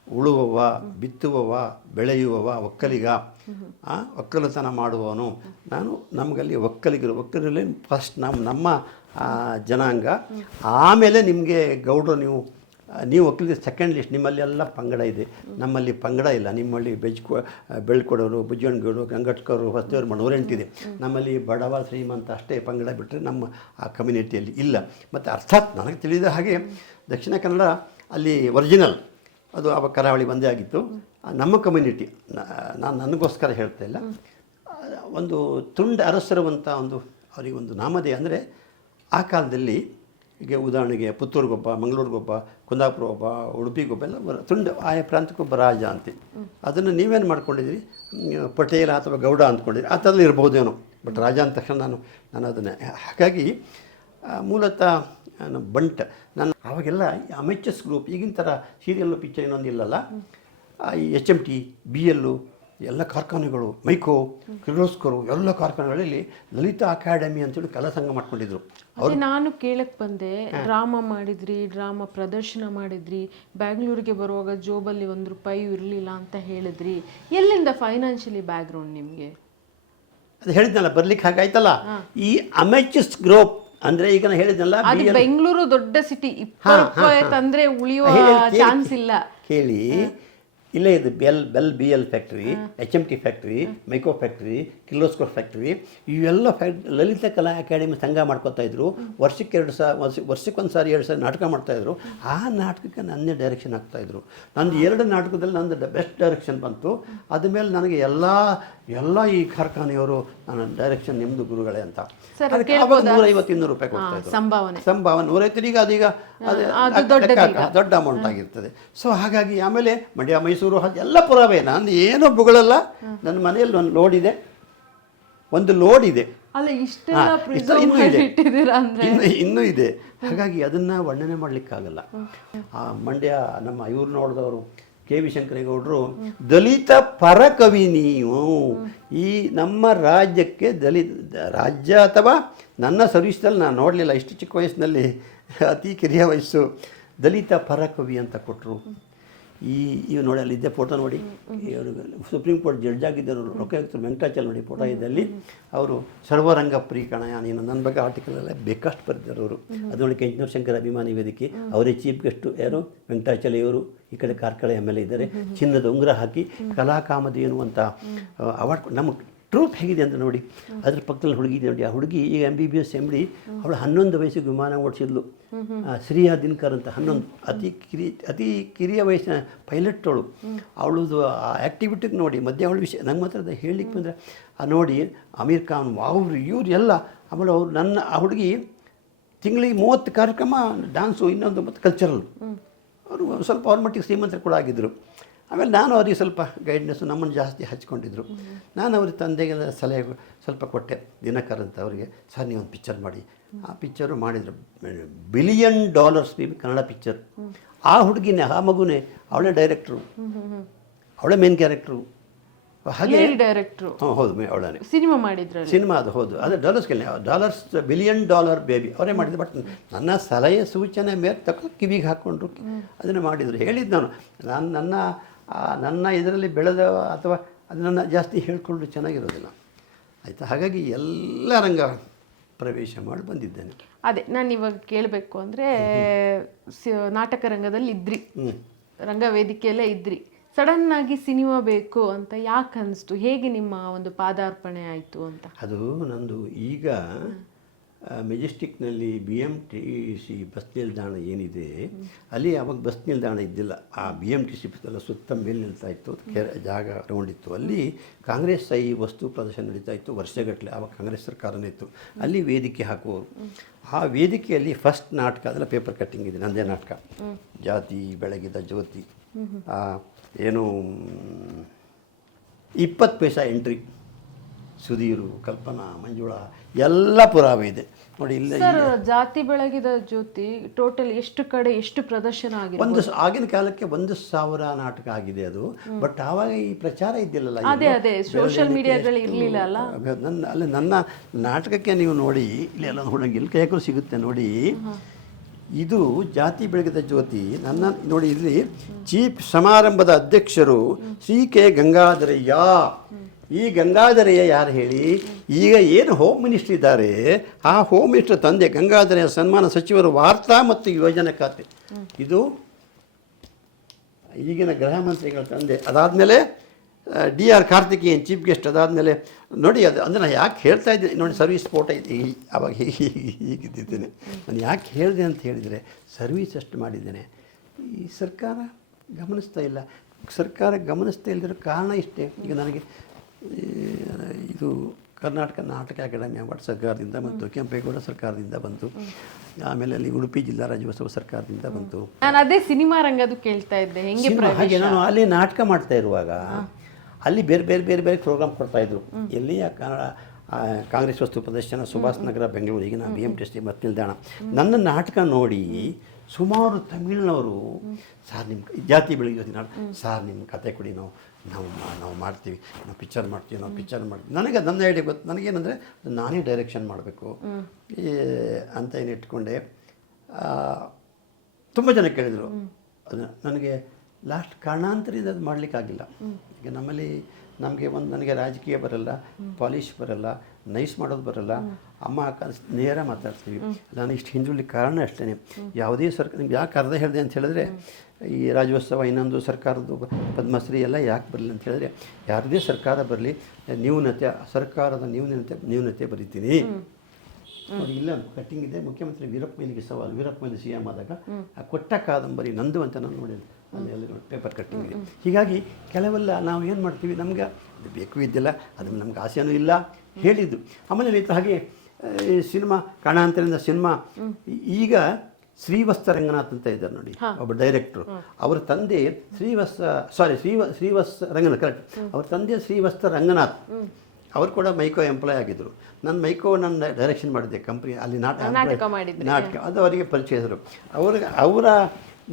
ಉಳುವವ, ಬಿತ್ತುವವ, ಬೆಳೆಯುವವ ಒಕ್ಕಲಿಗ, ಒಕ್ಕಲತನ ಮಾಡುವವನು ನಾನು. ನಮಗಲ್ಲಿ ಒಕ್ಕಲಿಗರಲ್ಲಿ ಫಸ್ಟ್ ನಮ್ಮ ಜನಾಂಗ. ಆಮೇಲೆ ನಿಮಗೆ ಗೌಡರು, ನೀವು ಒಕ್ಕಲಿಗ ಸೆಕೆಂಡ್ ಲಿಸ್ಟ್. ನಿಮ್ಮಲ್ಲಿ ಎಲ್ಲ ಪಂಗಡ ಇದೆ, ನಮ್ಮಲ್ಲಿ ಪಂಗಡ ಇಲ್ಲ. ನಿಮ್ಮಲ್ಲಿ ಬೆಳ್ಕೊಡೋರು, ಬುಜ್ಜಣ್ಣಗೌಡರು, ಗಂಗಟ್ಕರು, ಹೊಸದೇವ್ರು, ಮನೋರೆಂಟಿದೆ. ನಮ್ಮಲ್ಲಿ ಬಡವ ಶ್ರೀಮಂತ ಅಷ್ಟೇ ಪಂಗಡ ಬಿಟ್ಟರೆ ನಮ್ಮ ಆ ಕಮ್ಯುನಿಟಿಯಲ್ಲಿ ಇಲ್ಲ. ಮತ್ತು ಅರ್ಥಾತ್ ನನಗೆ ತಿಳಿದ ಹಾಗೆ ದಕ್ಷಿಣ ಕನ್ನಡ ಅಲ್ಲಿ ಒರಿಜಿನಲ್ ಅದು ಆವಾಗ ಕರಾವಳಿ ಒಂದೇ ಆಗಿತ್ತು. ನಮ್ಮ ಕಮ್ಯುನಿಟಿ, ನಾನು ನನಗೋಸ್ಕರ ಹೇಳ್ತಾ ಇಲ್ಲ, ಒಂದು ತುಂಡ ಅರಸರುವಂಥ ಅವರಿಗೊಂದು ನಾಮಧೇಯ. ಅಂದರೆ ಆ ಕಾಲದಲ್ಲಿ ಈಗ ಉದಾಹರಣೆಗೆ ಪುತ್ತೂರಿಗೊಬ್ಬ, ಮಂಗಳೂರಿಗೊಬ್ಬ, ಕುಂದಾಪುರಗೊಬ್ಬ, ಉಡುಪಿಗೊಬ್ಬ, ಎಲ್ಲ ತುಂಡು ಆಯಾ ಪ್ರಾಂತಕ್ಕೊಬ್ಬ ರಾಜ ಅಂತ. ಅದನ್ನು ನೀವೇನು ಮಾಡ್ಕೊಂಡಿದ್ದೀರಿ, ಪಟೇಲ ಅಥವಾ ಗೌಡ ಅಂದ್ಕೊಂಡಿದ್ದೀರಿ, ಆ ಥರದಲ್ಲಿ ಇರ್ಬೋದೇನೋ. ಬಟ್ ರಾಜ ಅಂದ ತಕ್ಷಣ ನಾನು ಅದನ್ನೇ. ಹಾಗಾಗಿ ಮೂಲತಃ ನಾನು ಬಂಟ. ನಾನು ಆವಾಗೆಲ್ಲ ಅಮೆಚಸ್ ಗ್ರೂಪ್, ಈಗಿನ ಥರ ಸೀರಿಯಲ್ಲು ಪಿಕ್ಚರ್ ಇನ್ನೊಂದು ಇಲ್ಲಲ್ಲ, HMT, BL ಎಲ್ಲ ಕಾರ್ಖಾನೆಗಳು, ಮೈಕೋ, ಕಿರ್ಲೋಸ್ಕರು ಎಲ್ಲ ಕಾರ್ಖಾನೆಗಳಲ್ಲಿ ಲಲಿತಾ ಅಕಾಡೆಮಿ ಅಂತೇಳಿ ಕಲಾ ಸಂಘ ಮಾಡ್ಕೊಂಡಿದ್ರು. ನಾನು ಕೇಳಕ್ಕೆ ಬಂದೆ, ಡ್ರಾಮಾ ಮಾಡಿದ್ರಿ, ಡ್ರಾಮಾ ಪ್ರದರ್ಶನ ಮಾಡಿದ್ರಿ, ಬ್ಯಾಂಗ್ಳೂರಿಗೆ ಬರುವಾಗ ಜೋಬಲ್ಲಿ ₹1 ಇರಲಿಲ್ಲ ಅಂತ ಹೇಳಿದ್ರಿ. ಎಲ್ಲಿಂದ ಫೈನಾನ್ಷಿಯಲಿ ಬ್ಯಾಕ್ಗ್ರೌಂಡ್ ನಿಮಗೆ? ಅದು ಹೇಳಿದ್ನಲ್ಲ, ಬರ್ಲಿಕ್ಕೆ ಹಾಗಾಯ್ತಲ್ಲ. ಈ ಅಮೆಚಸ್ ಗ್ರೂಪ್ ಅಂದರೆ ಈಗ ನಾನು ಹೇಳಿದ್ನಲ್ಲ, ಬೆಂಗಳೂರು ದೊಡ್ಡ ಸಿಟಿ, 20 ಅಂದ್ರೆ ಉಳಿಯುವ ಚಾನ್ಸ್ ಇಲ್ಲ. ಕೇಳಿ, ಇಲ್ಲೇ ಇದೆ bell BL factory, HMT factory, Mico factory, Kirloskar factory, ಇವೆಲ್ಲ ಲಲಿತ ಕಲಾ ಅಕಾಡೆಮಿ ಸಂಘ ಮಾಡ್ಕೋತಾ ಇದ್ರು. ವರ್ಷಕ್ಕೊಂದು ಸಾರಿ 2 ಸಾರಿ ನಾಟಕ ಮಾಡ್ತಾಯಿದ್ರು. ಆ ನಾಟಕಕ್ಕೆ ನನ್ನೇ ಡೈರೆಕ್ಷನ್ ಆಗ್ತಾಯಿದ್ರು. ನಂದು 2 ನಾಟಕದಲ್ಲಿ ನಂದು ಬೆಸ್ಟ್ ಡೈರೆಕ್ಷನ್ ಬಂತು. ಅದಾದಮೇಲೆ ನನಗೆ ಎಲ್ಲ ಈ ಕಾರ್ಖಾನೆಯವರು ನಾನು ಡೈರೆಕ್ಷನ್ ನಿಮ್ಮದು ಗುರುಗಳೇ ಅಂತ ಅದಕ್ಕೆ 150-200 ರೂಪಾಯಿ ಕೊಡ್ತಾಯಿದ್ರು ಸಂಭಾವನೆ. 150 ಈಗ ಅದೀಗ ದೊಡ್ಡ ಅಮೌಂಟ್ ಆಗಿರ್ತದೆ. ಸೊ ಹಾಗಾಗಿ ಆಮೇಲೆ ಮಂಡ್ಯ, ಮೈಸೂರು ಎಲ್ಲ ಪುರಾವೆ. ನಾನು ಏನೋ ಬುಗಳಲ್ಲ. ನನ್ನ ಮನೆಯಲ್ಲಿ ಒಂದು ಲೋಡ್ ಇದೆ, ಇನ್ನೂ ಇದೆ. ಹಾಗಾಗಿ ಅದನ್ನು ವರ್ಣನೆ ಮಾಡಲಿಕ್ಕಾಗಲ್ಲ. ಆ ಮಂಡ್ಯ ನಮ್ಮ ಇವ್ರು ನೋಡಿದವರು KV ಶಂಕರೇಗೌಡರು, ದಲಿತ ಪರ ಕವಿ ನೀವು. ಈ ನಮ್ಮ ರಾಜ್ಯಕ್ಕೆ ರಾಜ್ಯ ಅಥವಾ ನನ್ನ ಸರ್ವಿಸ್ನಲ್ಲಿ ನಾನು ನೋಡಲಿಲ್ಲ, ಇಷ್ಟು ಚಿಕ್ಕ ವಯಸ್ಸಿನಲ್ಲಿ ಅತಿ ಕಿರಿಯ ವಯಸ್ಸು, ದಲಿತ ಪರ ಕವಿ ಅಂತ ಕೊಟ್ಟರು. ಇವು ನೋಡಿ ಅಲ್ಲಿದ್ದೆ ಫೋಟೋ ನೋಡಿ, ಇವರು ಸುಪ್ರೀಂ ಕೋರ್ಟ್ ಜಡ್ಜ್ ಆಗಿದ್ದರು ಲೋಕಾಯುಕ್ತರು ವೆಂಕಟಾಚಲ ನೋಡಿ ಫೋಟೋ ಇದ್ದಲ್ಲಿ. ಅವರು ಸರ್ವರಂಗ ಪ್ರೀಕಣಯ ನೀನು ನನ್ನ ಬಗ್ಗೆ ಆರ್ಟಿಕಲೆಲ್ಲ ಬೇಕಷ್ಟು ಬರೆದಿದ್ದಾರೆ ಅವರು. ಅದು ನೋಡಿ ಕೆಂಚನೂರು ಶಂಕರ ಅಭಿಮಾನಿ ವೇದಿಕೆ, ಅವರೇ ಚೀಫ್ ಗೆಸ್ಟು. ಯಾರು ವೆಂಕಟಾಚಲ ಇವರು ಈ ಕಡೆ ಕಾರ್ಕಳ MLA ಇದ್ದಾರೆ. ಚಿನ್ನದ ಉಂಗುರ ಹಾಕಿ ಕಲಾಕಾಮಧೇನು ಎನ್ನುವಂಥ ಅವಾರ್ಡ್. ನಮ್ಮ ಟ್ರೂಪ್ ಹೇಗಿದೆ ಅಂತ ನೋಡಿ. ಅದ್ರ ಪಕ್ಕದಲ್ಲಿ ಹುಡುಗಿ ಇದೆ ನೋಡಿ. ಆ ಹುಡುಗಿ ಈಗ MBBS MD. ಅವಳು 11 ವಯಸ್ಸಿಗೆ ವಿಮಾನ ಓಡಿಸಿದ್ಲು. ಶ್ರೀಯಾ ದಿನಕರ್ ಅಂತ 11 ಅತಿ ಕಿರಿಯ ವಯಸ್ಸಿನ ಪೈಲಟ್ ಅವಳದು ಆ ಆ್ಯಕ್ಟಿವಿಟಿಗೆ ನೋಡಿ. ಮಧ್ಯೆ ಅವಳ ವಿಷಯ ನಂಗೆ ಮಾತ್ರ ಹೇಳಲಿಕ್ಕೆ ಬಂದರೆ ನೋಡಿ ಅಮೀರ್ ಖಾನ್ ಇವ್ರು ಎಲ್ಲ. ಆಮೇಲೆ ಆ ಹುಡುಗಿ ತಿಂಗಳಿಗೆ 30 ಕಾರ್ಯಕ್ರಮ ಡ್ಯಾನ್ಸು, ಇನ್ನೊಂದು ಮತ್ತು ಕಲ್ಚರಲ್. ಅವರು ಸ್ವಲ್ಪ ಅವ್ರ ಮಟ್ಟಿಗೆ ಶ್ರೀಮಂತರು ಕೂಡ ಆಗಿದ್ದರು. ಆಮೇಲೆ ನಾನು ಅವ್ರಿಗೆ ಸ್ವಲ್ಪ ಗೈಡ್ನೆಸ್ಸು ನಮ್ಮನ್ನು ಜಾಸ್ತಿ ಹಚ್ಕೊಂಡಿದ್ರು. ನಾನು ಅವ್ರ ತಂದೆಗೆಲ್ಲ ಸಲಹೆ ಸ್ವಲ್ಪ ಕೊಟ್ಟೆ. ದಿನಕರ್ ಅಂತ ಅವರಿಗೆ, ಸರ್ ನೀವೊಂದು ಪಿಕ್ಚರ್ ಮಾಡಿ. ಆ ಪಿಕ್ಚರು ಮಾಡಿದರು. $1 ಬಿಲಿಯನ್ ಕನ್ನಡ ಪಿಕ್ಚರ್. ಆ ಹುಡುಗಿನೇ, ಆ ಮಗುನೇ, ಅವಳೇ ಡೈರೆಕ್ಟ್ರು, ಅವಳೇ ಮೇನ್ ಕ್ಯಾರೆಕ್ಟ್ರು. ಹಾಗೆ ಡೈರೆಕ್ಟ್ರು. ಹೌದು, ಅವಳೇ ಸಿನಿಮಾ ಮಾಡಿದ್ರು. ಸಿನಿಮಾ ಅದು ಹೌದು, ಅದು ಡಾಲರ್ಸ್ $1 ಬಿಲಿಯನ್ ಬೇಬಿ ಅವರೇ ಮಾಡಿದ್ರು. ಬಟ್ ನನ್ನ ಸಲಹೆ ಸೂಚನೆ ಮೇಲೆ ತಕ್ಕ ಕಿವಿಗೆ ಹಾಕ್ಕೊಂಡ್ರು, ಅದನ್ನು ಮಾಡಿದರು. ಹೇಳಿದ್ದು ನಾನು ನನ್ನ ಇದರಲ್ಲಿ ಬೆಳೆದ ಅಥವಾ ಅದನ್ನು ಜಾಸ್ತಿ ಹೇಳ್ಕೊಂಡು ಚೆನ್ನಾಗಿರೋದಿಲ್ಲ, ಆಯಿತಾ. ಹಾಗಾಗಿ ಎಲ್ಲ ರಂಗ ಪ್ರವೇಶ ಮಾಡಿ ಬಂದಿದ್ದೇನೆ. ಅದೇ ನಾನು ಇವಾಗ ಕೇಳಬೇಕು ಅಂದರೆ, ನಾಟಕ ರಂಗದಲ್ಲಿ ಇದ್ರಿ, ರಂಗವೇದಿಕೆಯಲ್ಲೇ ಇದ್ರಿ. ಸಡನ್ನಾಗಿ ಸಿನಿಮಾ ಬೇಕು ಅಂತ ಯಾಕೆ ಅನಿಸ್ತು? ಹೇಗೆ ನಿಮ್ಮ ಒಂದು ಪಾದಾರ್ಪಣೆ ಆಯಿತು ಅಂತ? ಅದು ನಂದು ಈಗ ಮೆಜೆಸ್ಟಿಕ್ನಲ್ಲಿ BMTC ಬಸ್ ನಿಲ್ದಾಣ ಏನಿದೆ ಅಲ್ಲಿ, ಅವಾಗ ಬಸ್ ನಿಲ್ದಾಣ ಇದ್ದಿಲ್ಲ. ಆ BMTC ಎಲ್ಲ ಸುತ್ತ ಮೇಲೆ ನಿಲ್ತಾ ಇತ್ತು, ಜಾಗ ರೌಂಡಿತ್ತು. ಅಲ್ಲಿ ಕಾಂಗ್ರೆಸ್ ವಸ್ತು ಪ್ರದರ್ಶನ ನಡೀತಾ ಇತ್ತು ವರ್ಷಗಟ್ಟಲೆ. ಆವಾಗ ಕಾಂಗ್ರೆಸ್ ಸರ್ಕಾರನೇ ಇತ್ತು. ಅಲ್ಲಿ ವೇದಿಕೆ ಹಾಕುವವರು. ಆ ವೇದಿಕೆಯಲ್ಲಿ ಫಸ್ಟ್ ನಾಟಕ ಅದೆಲ್ಲ ಪೇಪರ್ ಕಟ್ಟಿಂಗ್ ಇದೆ, ನಂದೇ ನಾಟಕ. ಜಾತಿ ಬೆಳಗಿದ ಜ್ಯೋತಿ, ಏನು 20 ಪೈಸಾ ಎಂಟ್ರಿ, ಸುಧೀರು, ಕಲ್ಪನಾ, ಮಂಜುಳಾ ಎಲ್ಲ ಪುರಾವೆ ಇದೆ ನೋಡಿ. ಇಲ್ಲ ಜಾತಿ ಬೆಳಗಿದ ಜ್ಯೋತಿ ಟೋಟಲ್ ಎಷ್ಟು ಕಡೆ ಎಷ್ಟು ಪ್ರದರ್ಶನ ಆಗಿದೆ? ಆಗಿನ ಕಾಲಕ್ಕೆ 1,000 ನಾಟಕ ಆಗಿದೆ ಅದು. ಬಟ್ ಆವಾಗ ಈ ಪ್ರಚಾರ ಇದ್ದಿಲ್ಲಲ್ಲ, ಅದೇ ಸೋಷಿಯಲ್ ಮೀಡಿಯಾಗಳು ಇರಲಿಲ್ಲ ಅಲ್ಲ. ನನ್ನ ನಾಟಕಕ್ಕೆ ನೀವು ನೋಡಿ, ಇಲ್ಲಿ ಎಲ್ಲ ಹುಡುಗಿ ಎಲ್ಲಿ ಕೈಯಾಕೂ ಸಿಗುತ್ತೆ ನೋಡಿ. ಇದು ಜಾತಿ ಬೆಳಗಿದ ಜ್ಯೋತಿ. ನನ್ನ ನೋಡಿ, ಇಲ್ಲಿ ಚೀಫ್ ಸಮಾರಂಭದ ಅಧ್ಯಕ್ಷರು CK ಗಂಗಾಧರಯ್ಯ. ಈ ಗಂಗಾಧರಯ್ಯ ಯಾರು ಹೇಳಿ? ಈಗ ಏನು ಹೋಮ್ ಮಿನಿಸ್ಟರ್ ಇದ್ದಾರೆ, ಆ ಹೋಮ್ ಮಿನಿಸ್ಟರ್ ತಂದೆ ಗಂಗಾಧರಯ್ಯ ಸನ್ಮಾನ ಸಚಿವರು ವಾರ್ತಾ ಮತ್ತು ಯೋಜನೆ ಖಾತೆ. ಇದು ಈಗಿನ ಗೃಹ ಮಂತ್ರಿಗಳ ತಂದೆ. ಅದಾದಮೇಲೆ DR ಕಾರ್ತಿಕೇಯನ್ ಚೀಫ್ ಗೆಸ್ಟ್. ಅದಾದಮೇಲೆ ನೋಡಿ, ಅದನ್ನು ಯಾಕೆ ಹೇಳ್ತಾ ಇದ್ದೀನಿ ನೋಡಿ, ಸರ್ವಿಸ್ ಫೋಟೋ ಇದೆ. ಆವಾಗ ಹೀಗಿದ್ದೇನೆ ನಾನು. ಯಾಕೆ ಹೇಳಿದೆ ಅಂತ ಹೇಳಿದರೆ, ಸರ್ವಿಸ್ ಅಷ್ಟು ಮಾಡಿದ್ದೇನೆ. ಈ ಸರ್ಕಾರ ಗಮನಿಸ್ತಾ ಇಲ್ಲ. ಸರ್ಕಾರ ಗಮನಿಸ್ತಾ ಇಲ್ಲದಿರೋ ಕಾರಣ ಇಷ್ಟೇ. ಈಗ ನನಗೆ ಇದು ಕರ್ನಾಟಕ ನಾಟಕ ಅಕಾಡೆಮಿ ಅವಾರ್ಡ್ ಸರ್ಕಾರದಿಂದ ಬಂತು, ಕೆಂಪೇಗೌಡ ಸರ್ಕಾರದಿಂದ ಬಂತು. ಆಮೇಲೆ ಅಲ್ಲಿ ಉಡುಪಿ ಜಿಲ್ಲಾ ರಾಜ್ಯೋತ್ಸವ ಸರ್ಕಾರದಿಂದ ಬಂತು. ನಾನು ಅದೇ ಸಿನಿಮಾ ರಂಗದ್ದು ಕೇಳ್ತಾ ಇದ್ದೆ. ಹಾಗೆ ನಾನು ಅಲ್ಲಿ ನಾಟಕ ಮಾಡ್ತಾ ಇರುವಾಗ ಅಲ್ಲಿ ಬೇರೆ ಪ್ರೋಗ್ರಾಮ್ ಕೊಡ್ತಾಯಿದ್ರು. ಎಲ್ಲಿ ಕಾಂಗ್ರೆಸ್ ವಸ್ತು ಪ್ರದರ್ಶನ, ಸುಭಾಷ್ ನಗರ, ಬೆಂಗಳೂರು, ಈಗಿನ BMTC ಬಸ್ ನಿಲ್ದಾಣ. ನನ್ನ ನಾಟಕ ನೋಡಿ ಸುಮಾರು ತಮಿಳಿನವರು, ಸಾರ್ ನಿಮ್ಮ ಜಾತಿ ಬೆಳಗ್ಗೆ ನಾಟಕ, ಸಾರ್ ನಿಮ್ಮ ಕತೆ ಕೊಡಿ, ನಾವು ಮಾಡ್ತೀವಿ, ನಾವು ಪಿಕ್ಚರ್ ಮಾಡ್ತೀವಿ. ನನಗೆ ನನ್ನ ಐಡಿಯಾ ಗೊತ್ತು. ನನಗೇನೆಂದರೆ ನಾನೇ ಡೈರೆಕ್ಷನ್ ಮಾಡಬೇಕು ಅಂತ ಏನು ಇಟ್ಕೊಂಡೆ. ತುಂಬ ಜನ ಕೇಳಿದರು. ಅದು ನನಗೆ ಲಾಸ್ಟ್ ಕಾರಣಾಂತರದಿಂದ ಅದು ಮಾಡಲಿಕ್ಕಾಗಿಲ್ಲ. ಈಗ ನಮಗೆ ನನಗೆ ರಾಜಕೀಯ ಬರಲ್ಲ, ಪಾಲಿಶ್ ಬರಲ್ಲ, ನೈಸ್ ಮಾಡೋದು ಬರಲ್ಲ, ಅಮ್ಮ ಅಕ್ಕ ನೇರ ಮಾತಾಡ್ತೀವಿ. ನಾನು ಇಷ್ಟು ಹಿಂದುಳಿಲಿಕ್ಕೆ ಕಾರಣ ಅಷ್ಟೇ. ಯಾವುದೇ ಸರ್ಕಾರ ನಿಮ್ಗೆ ಯಾಕೆ ಅರ್ಧ ಹೇಳಿದೆ ಅಂತ ಹೇಳಿದ್ರೆ, ಈ ರಾಜ್ಯೋತ್ಸವ ಇನ್ನೊಂದು ಸರ್ಕಾರದ್ದು ಪದ್ಮಶ್ರೀ ಎಲ್ಲ ಯಾಕೆ ಬರಲಿ ಅಂತ ಹೇಳಿದ್ರೆ, ಯಾವುದೇ ಸರ್ಕಾರ ಬರಲಿ ನ್ಯೂನತೆ, ಸರ್ಕಾರದ ನ್ಯೂನತೆ ಬರೀತೀನಿ ನೋಡಿ. ಇಲ್ಲ ಕಟ್ಟಿಂಗ್ ಇದೆ, ಮುಖ್ಯಮಂತ್ರಿ ವೀರಪ್ಪ ಮೊಯ್ಲಿಗೆ ಸವಾಲು. ವೀರಪ್ಪ ಮೊಯ್ಲಿ CM ಆದಾಗ ಕೊಟ್ಟ ಕಾದಂಬರಿ ನಂದು ಅಂತ ನಾನು ನೋಡಿಲ್ಲ, ಅಲ್ಲಿ ಪೇಪರ್ ಕಟ್ಟಿಂಗ್ ಇದೆ. ಹೀಗಾಗಿ ಕೆಲವೆಲ್ಲ ನಾವು ಏನು ಮಾಡ್ತೀವಿ, ನಮ್ಗೆ ಅದು ಬೇಕು ಇದ್ದಿಲ್ಲ, ಅದು ನಮ್ಗೆ ಆಸೆನೂ ಇಲ್ಲ ಹೇಳಿದ್ದು. ಆಮೇಲೆ ಇತ್ತು ಹಾಗೆ ಸಿನಿಮಾ ಕಾರಣಾಂತರದಿಂದ ಸಿನಿಮಾ ಈಗ ಶ್ರೀವತ್ಸ ರಂಗನಾಥ್ ಅಂತ ಇದ್ದಾರೆ ನೋಡಿ, ಒಬ್ಬ ಡೈರೆಕ್ಟ್ರು. ಅವರ ತಂದೆ ಶ್ರೀವತ್ಸ ರಂಗನಾಥ್, ಕರೆಕ್ಟ್, ಅವ್ರ ತಂದೆ ಶ್ರೀವತ್ಸ ರಂಗನಾಥ್. ಅವರು ಕೂಡ ಮೈಕೋ ಎಂಪ್ಲಾಯ್ ಆಗಿದ್ದರು. ನನ್ನ ಡೈರೆಕ್ಷನ್ ಮಾಡಿದ್ದೆ ಕಂಪ್ನಿ, ಅಲ್ಲಿ ನಾಟಕ ಅದು ಅವರಿಗೆ ಪರಿಚಯಿಸಿದ್ರು. ಅವರ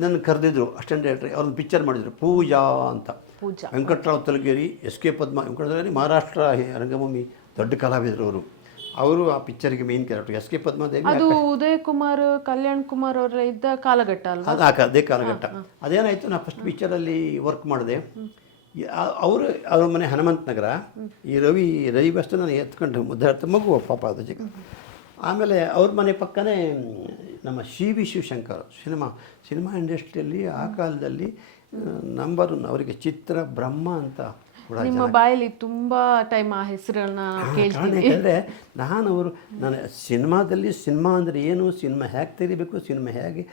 ನನ್ನ ಕರೆದಿದ್ರು ಅಸಿಸ್ಟೆಂಟ್ ಡೈರೆಕ್ಟರ್. ಅವ್ರನ್ನ ಪಿಕ್ಚರ್ ಮಾಡಿದರು, ಪೂಜಾ ಅಂತ. ವೆಂಕಟರಾವ್ ತಲಗೇರಿ, SK ಪದ್ಮ. ವೆಂಕಟರಾವ್ ಮಹಾರಾಷ್ಟ್ರ ರಂಗಭೂಮಿ ದೊಡ್ಡ ಕಲಾವಿದರು. ಅವರು ಆ ಪಿಕ್ಚರ್ಗೆ ಮೇನ್ ಕ್ಯಾರೆಕ್ಟರ್. SK ಪದ್ಮದೇವಿ, ಅದು ಉದಯ್ ಕುಮಾರ್, ಕಲ್ಯಾಣ್ ಕುಮಾರ್ ಅವರ ಇದ್ದ ಕಾಲಘಟ್ಟ ಅಲ್ಲ ಅದು? ಅದೇ ಕಾಲಘಟ್ಟ. ಅದೇನಾಯಿತು, ನಾನು ಫಸ್ಟ್ ಪಿಕ್ಚರಲ್ಲಿ ವರ್ಕ್ ಮಾಡಿದೆ. ಅವ್ರ ಮನೆ ಹನುಮಂತ ನಗರ. ಈ ರವಿ ಬಸ್ತು ನಾನು ಎತ್ಕೊಂಡು ಮುದ್ದಾಡ್ತ ಮಗು ಪಾಪ ಅದು ಚಿಕ್ಕ. ಆಮೇಲೆ ಅವ್ರ ಮನೆ ಪಕ್ಕನೇ ನಮ್ಮ CV ಶಿವಶಂಕರ್. ಸಿನಿಮಾ ಇಂಡಸ್ಟ್ರಿಯಲ್ಲಿ ಆ ಕಾಲದಲ್ಲಿ ನಂಬರ್ 1. ಅವರಿಗೆ ಚಿತ್ರ ಬ್ರಹ್ಮ ಅಂತ ಕೂಡ ನಿಮ್ಮ ಬಾಯಲ್ಲಿ ತುಂಬಾ ಟೈಮ್ ಆ ಹೆಸರನ್ನ ಕೇಳ್ತೀನಿ. ಯಾಕಂದರೆ ನಾನು ಸಿನಿಮಾ ಅಂದರೆ ಏನು, ಸಿನಿಮಾ ಹೇಗೆ ತೆಗಿಬೇಕು, ಸಿನಿಮಾ ಹೇಗೆ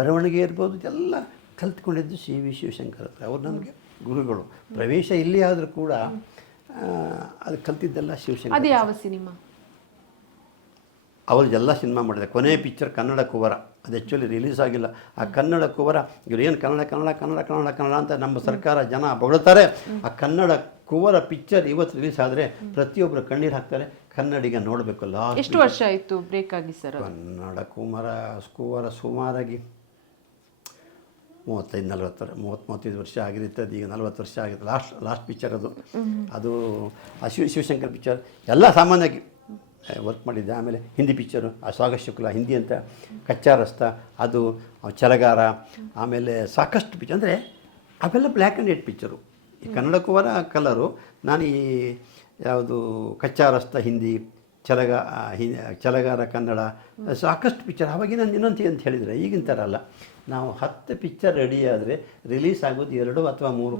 ಬರವಣಿಗೆ ಇರ್ಬೋದು, ಎಲ್ಲ ಕಲ್ತ್ಕೊಂಡಿದ್ದು CV ಶಿವಶಂಕರ್ ಹತ್ರ. ಅವ್ರು ನಮಗೆ ಗುರುಗಳು. ಪ್ರವೇಶ ಇಲ್ಲಿ ಆದರೂ ಕೂಡ ಅದು ಕಲ್ತಿದ್ದೆಲ್ಲ ಶಿವಶಂಕರ್. ಅದು ಯಾವ ಸಿನಿಮಾ? ಅವರು ಎಲ್ಲ ಸಿನಿಮಾ ಮಾಡಿದೆ. ಕೊನೆಯ ಪಿಕ್ಚರ್ ಕನ್ನಡ ಕುವರ, ಅದು ಆ್ಯಕ್ಚುಲಿ ರಿಲೀಸ್ ಆಗಿಲ್ಲ. ಆ ಕನ್ನಡ ಕುವರ ಇವ್ರು ಏನು ಕನ್ನಡ ಅಂತ ನಮ್ಮ ಸರ್ಕಾರ ಜನ ಬೊಗಳ್ತಾರೆ. ಆ ಕನ್ನಡ ಕುವರ ಪಿಕ್ಚರ್ ಇವತ್ತು ರಿಲೀಸ್ ಆದರೆ ಪ್ರತಿಯೊಬ್ಬರು ಕಣ್ಣೀರು ಹಾಕ್ತಾರೆ. ಕನ್ನಡಿಗ ನೋಡಬೇಕು. ಎಷ್ಟು ವರ್ಷ ಆಯಿತು ಬ್ರೇಕ್ ಆಗಿ ಸರ್? ಕನ್ನಡ ಕುವರ ಸುಮಾರಾಗಿ 35 ವರ್ಷ ಆಗಿರುತ್ತೆ. ಈಗ 40 ವರ್ಷ ಆಗಿದೆ. ಲಾಸ್ಟ್ ಪಿಕ್ಚರ್ ಅದು ಆ ಶಿವಶಂಕರ್ ಪಿಕ್ಚರ್ ಎಲ್ಲ ಸಾಮಾನ್ಯವಾಗಿ ವರ್ಕ್ ಮಾಡಿದ್ದೆ. ಆಮೇಲೆ ಹಿಂದಿ ಪಿಕ್ಚರು, ಆ ಸ್ವಾಗತ ಶುಕ್ಲ ಹಿಂದಿ ಅಂತ, ಕಚ್ಚಾ ರಸ್ತ, ಅದು ಛಲಗಾರ, ಆಮೇಲೆ ಸಾಕಷ್ಟು ಪಿಕ್ಚರ್. ಅಂದರೆ ಅವೆಲ್ಲ ಬ್ಲ್ಯಾಕ್ ಆ್ಯಂಡ್ ವೈಟ್ ಪಿಕ್ಚರು. ಈ ಕನ್ನಡ ಕುವರ ಕಲರು. ನಾನು ಈ ಯಾವುದು ಕಚ್ಚಾ ರಸ್ತ ಹಿಂದಿ, ಛಲಗಾರ ಕನ್ನಡ, ಸಾಕಷ್ಟು ಪಿಕ್ಚರ್. ಅವಾಗಿನ ಇನ್ನೊಂದು ಅಂತ ಹೇಳಿದರೆ ಈಗಿನ ಥರ ಅಲ್ಲ. ನಾವು 10 ಪಿಕ್ಚರ್ ರೆಡಿ ಆದರೆ ರಿಲೀಸ್ ಆಗೋದು 2 ಅಥವಾ 3.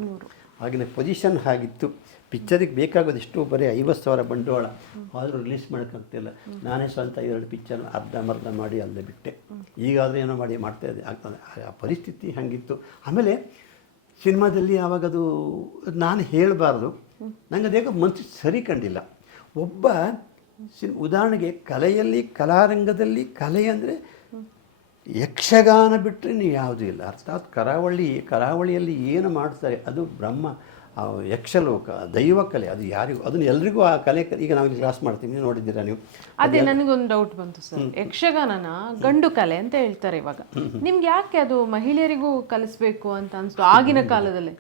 ಆಗಿನ ಪೊಸಿಷನ್ ಹಾಗಿತ್ತು. ಪಿಕ್ಚರಿಗೆ ಬೇಕಾಗೋದಿಷ್ಟು ಬರೀ 50,000 ಬಂಡವಾಳ, ಆದರೂ ರಿಲೀಸ್ ಮಾಡೋಕ್ಕಾಗ್ತಿಲ್ಲ. ನಾನೇ ಸ್ವಂತ 2 ಪಿಕ್ಚರ್ ಅರ್ಧಂಬರ್ಧ ಮಾಡಿ ಅಲ್ಲೇ ಬಿಟ್ಟೆ. ಈಗಾದರೂ ಏನೋ ಮಾಡಿ ಮಾಡ್ತಾಯಿದ್ದೆ, ಆಗ್ತದೆ. ಆ ಪರಿಸ್ಥಿತಿ ಹಾಗಿತ್ತು. ಆಮೇಲೆ ಸಿನಿಮಾದಲ್ಲಿ ಆವಾಗದು ನಾನು ಹೇಳಬಾರ್ದು, ನನಗೆ ಅದೇಗೋ ಮನಸ್ಸು ಸರಿ ಕಂಡಿಲ್ಲ. ಒಬ್ಬ ಉದಾಹರಣೆಗೆ ಕಲಾರಂಗದಲ್ಲಿ ಕಲೆ ಅಂದರೆ ಯಕ್ಷಗಾನ ಬಿಟ್ಟರೆ ನೀವು ಯಾವುದೂ ಇಲ್ಲ. ಅರ್ಥಾತ್ ಕರಾವಳಿಯಲ್ಲಿ ಏನು ಮಾಡ್ತಾರೆ ಅದು ಬ್ರಹ್ಮ, ಯಕ್ಷಲೋಕ, ದೈವ ಕಲೆ. ಅದು ಯಾರಿಗೂ, ಅದನ್ನು ಎಲ್ರಿಗೂ ಆ ಕಲೆ. ಈಗ ನಾವು ಕ್ಲಾಸ್ ಮಾಡ್ತೀವಿ, ನೋಡಿದ್ದೀರಾ ನೀವು? ಅದೇ ನನಗೊಂದು ಡೌಟ್ ಬಂತು ಸರ್. ಯಕ್ಷಗಾನನ ಗಂಡು ಕಲೆ ಅಂತ ಹೇಳ್ತಾರೆ ಇವಾಗ. ನಿಮ್ಗೆ ಯಾಕೆ ಅದು ಮಹಿಳೆಯರಿಗೂ ಕಲಿಸ್ಬೇಕು ಅಂತ ಅನಿಸ್ತು ಆಗಿನ ಕಾಲದಲ್ಲಿ?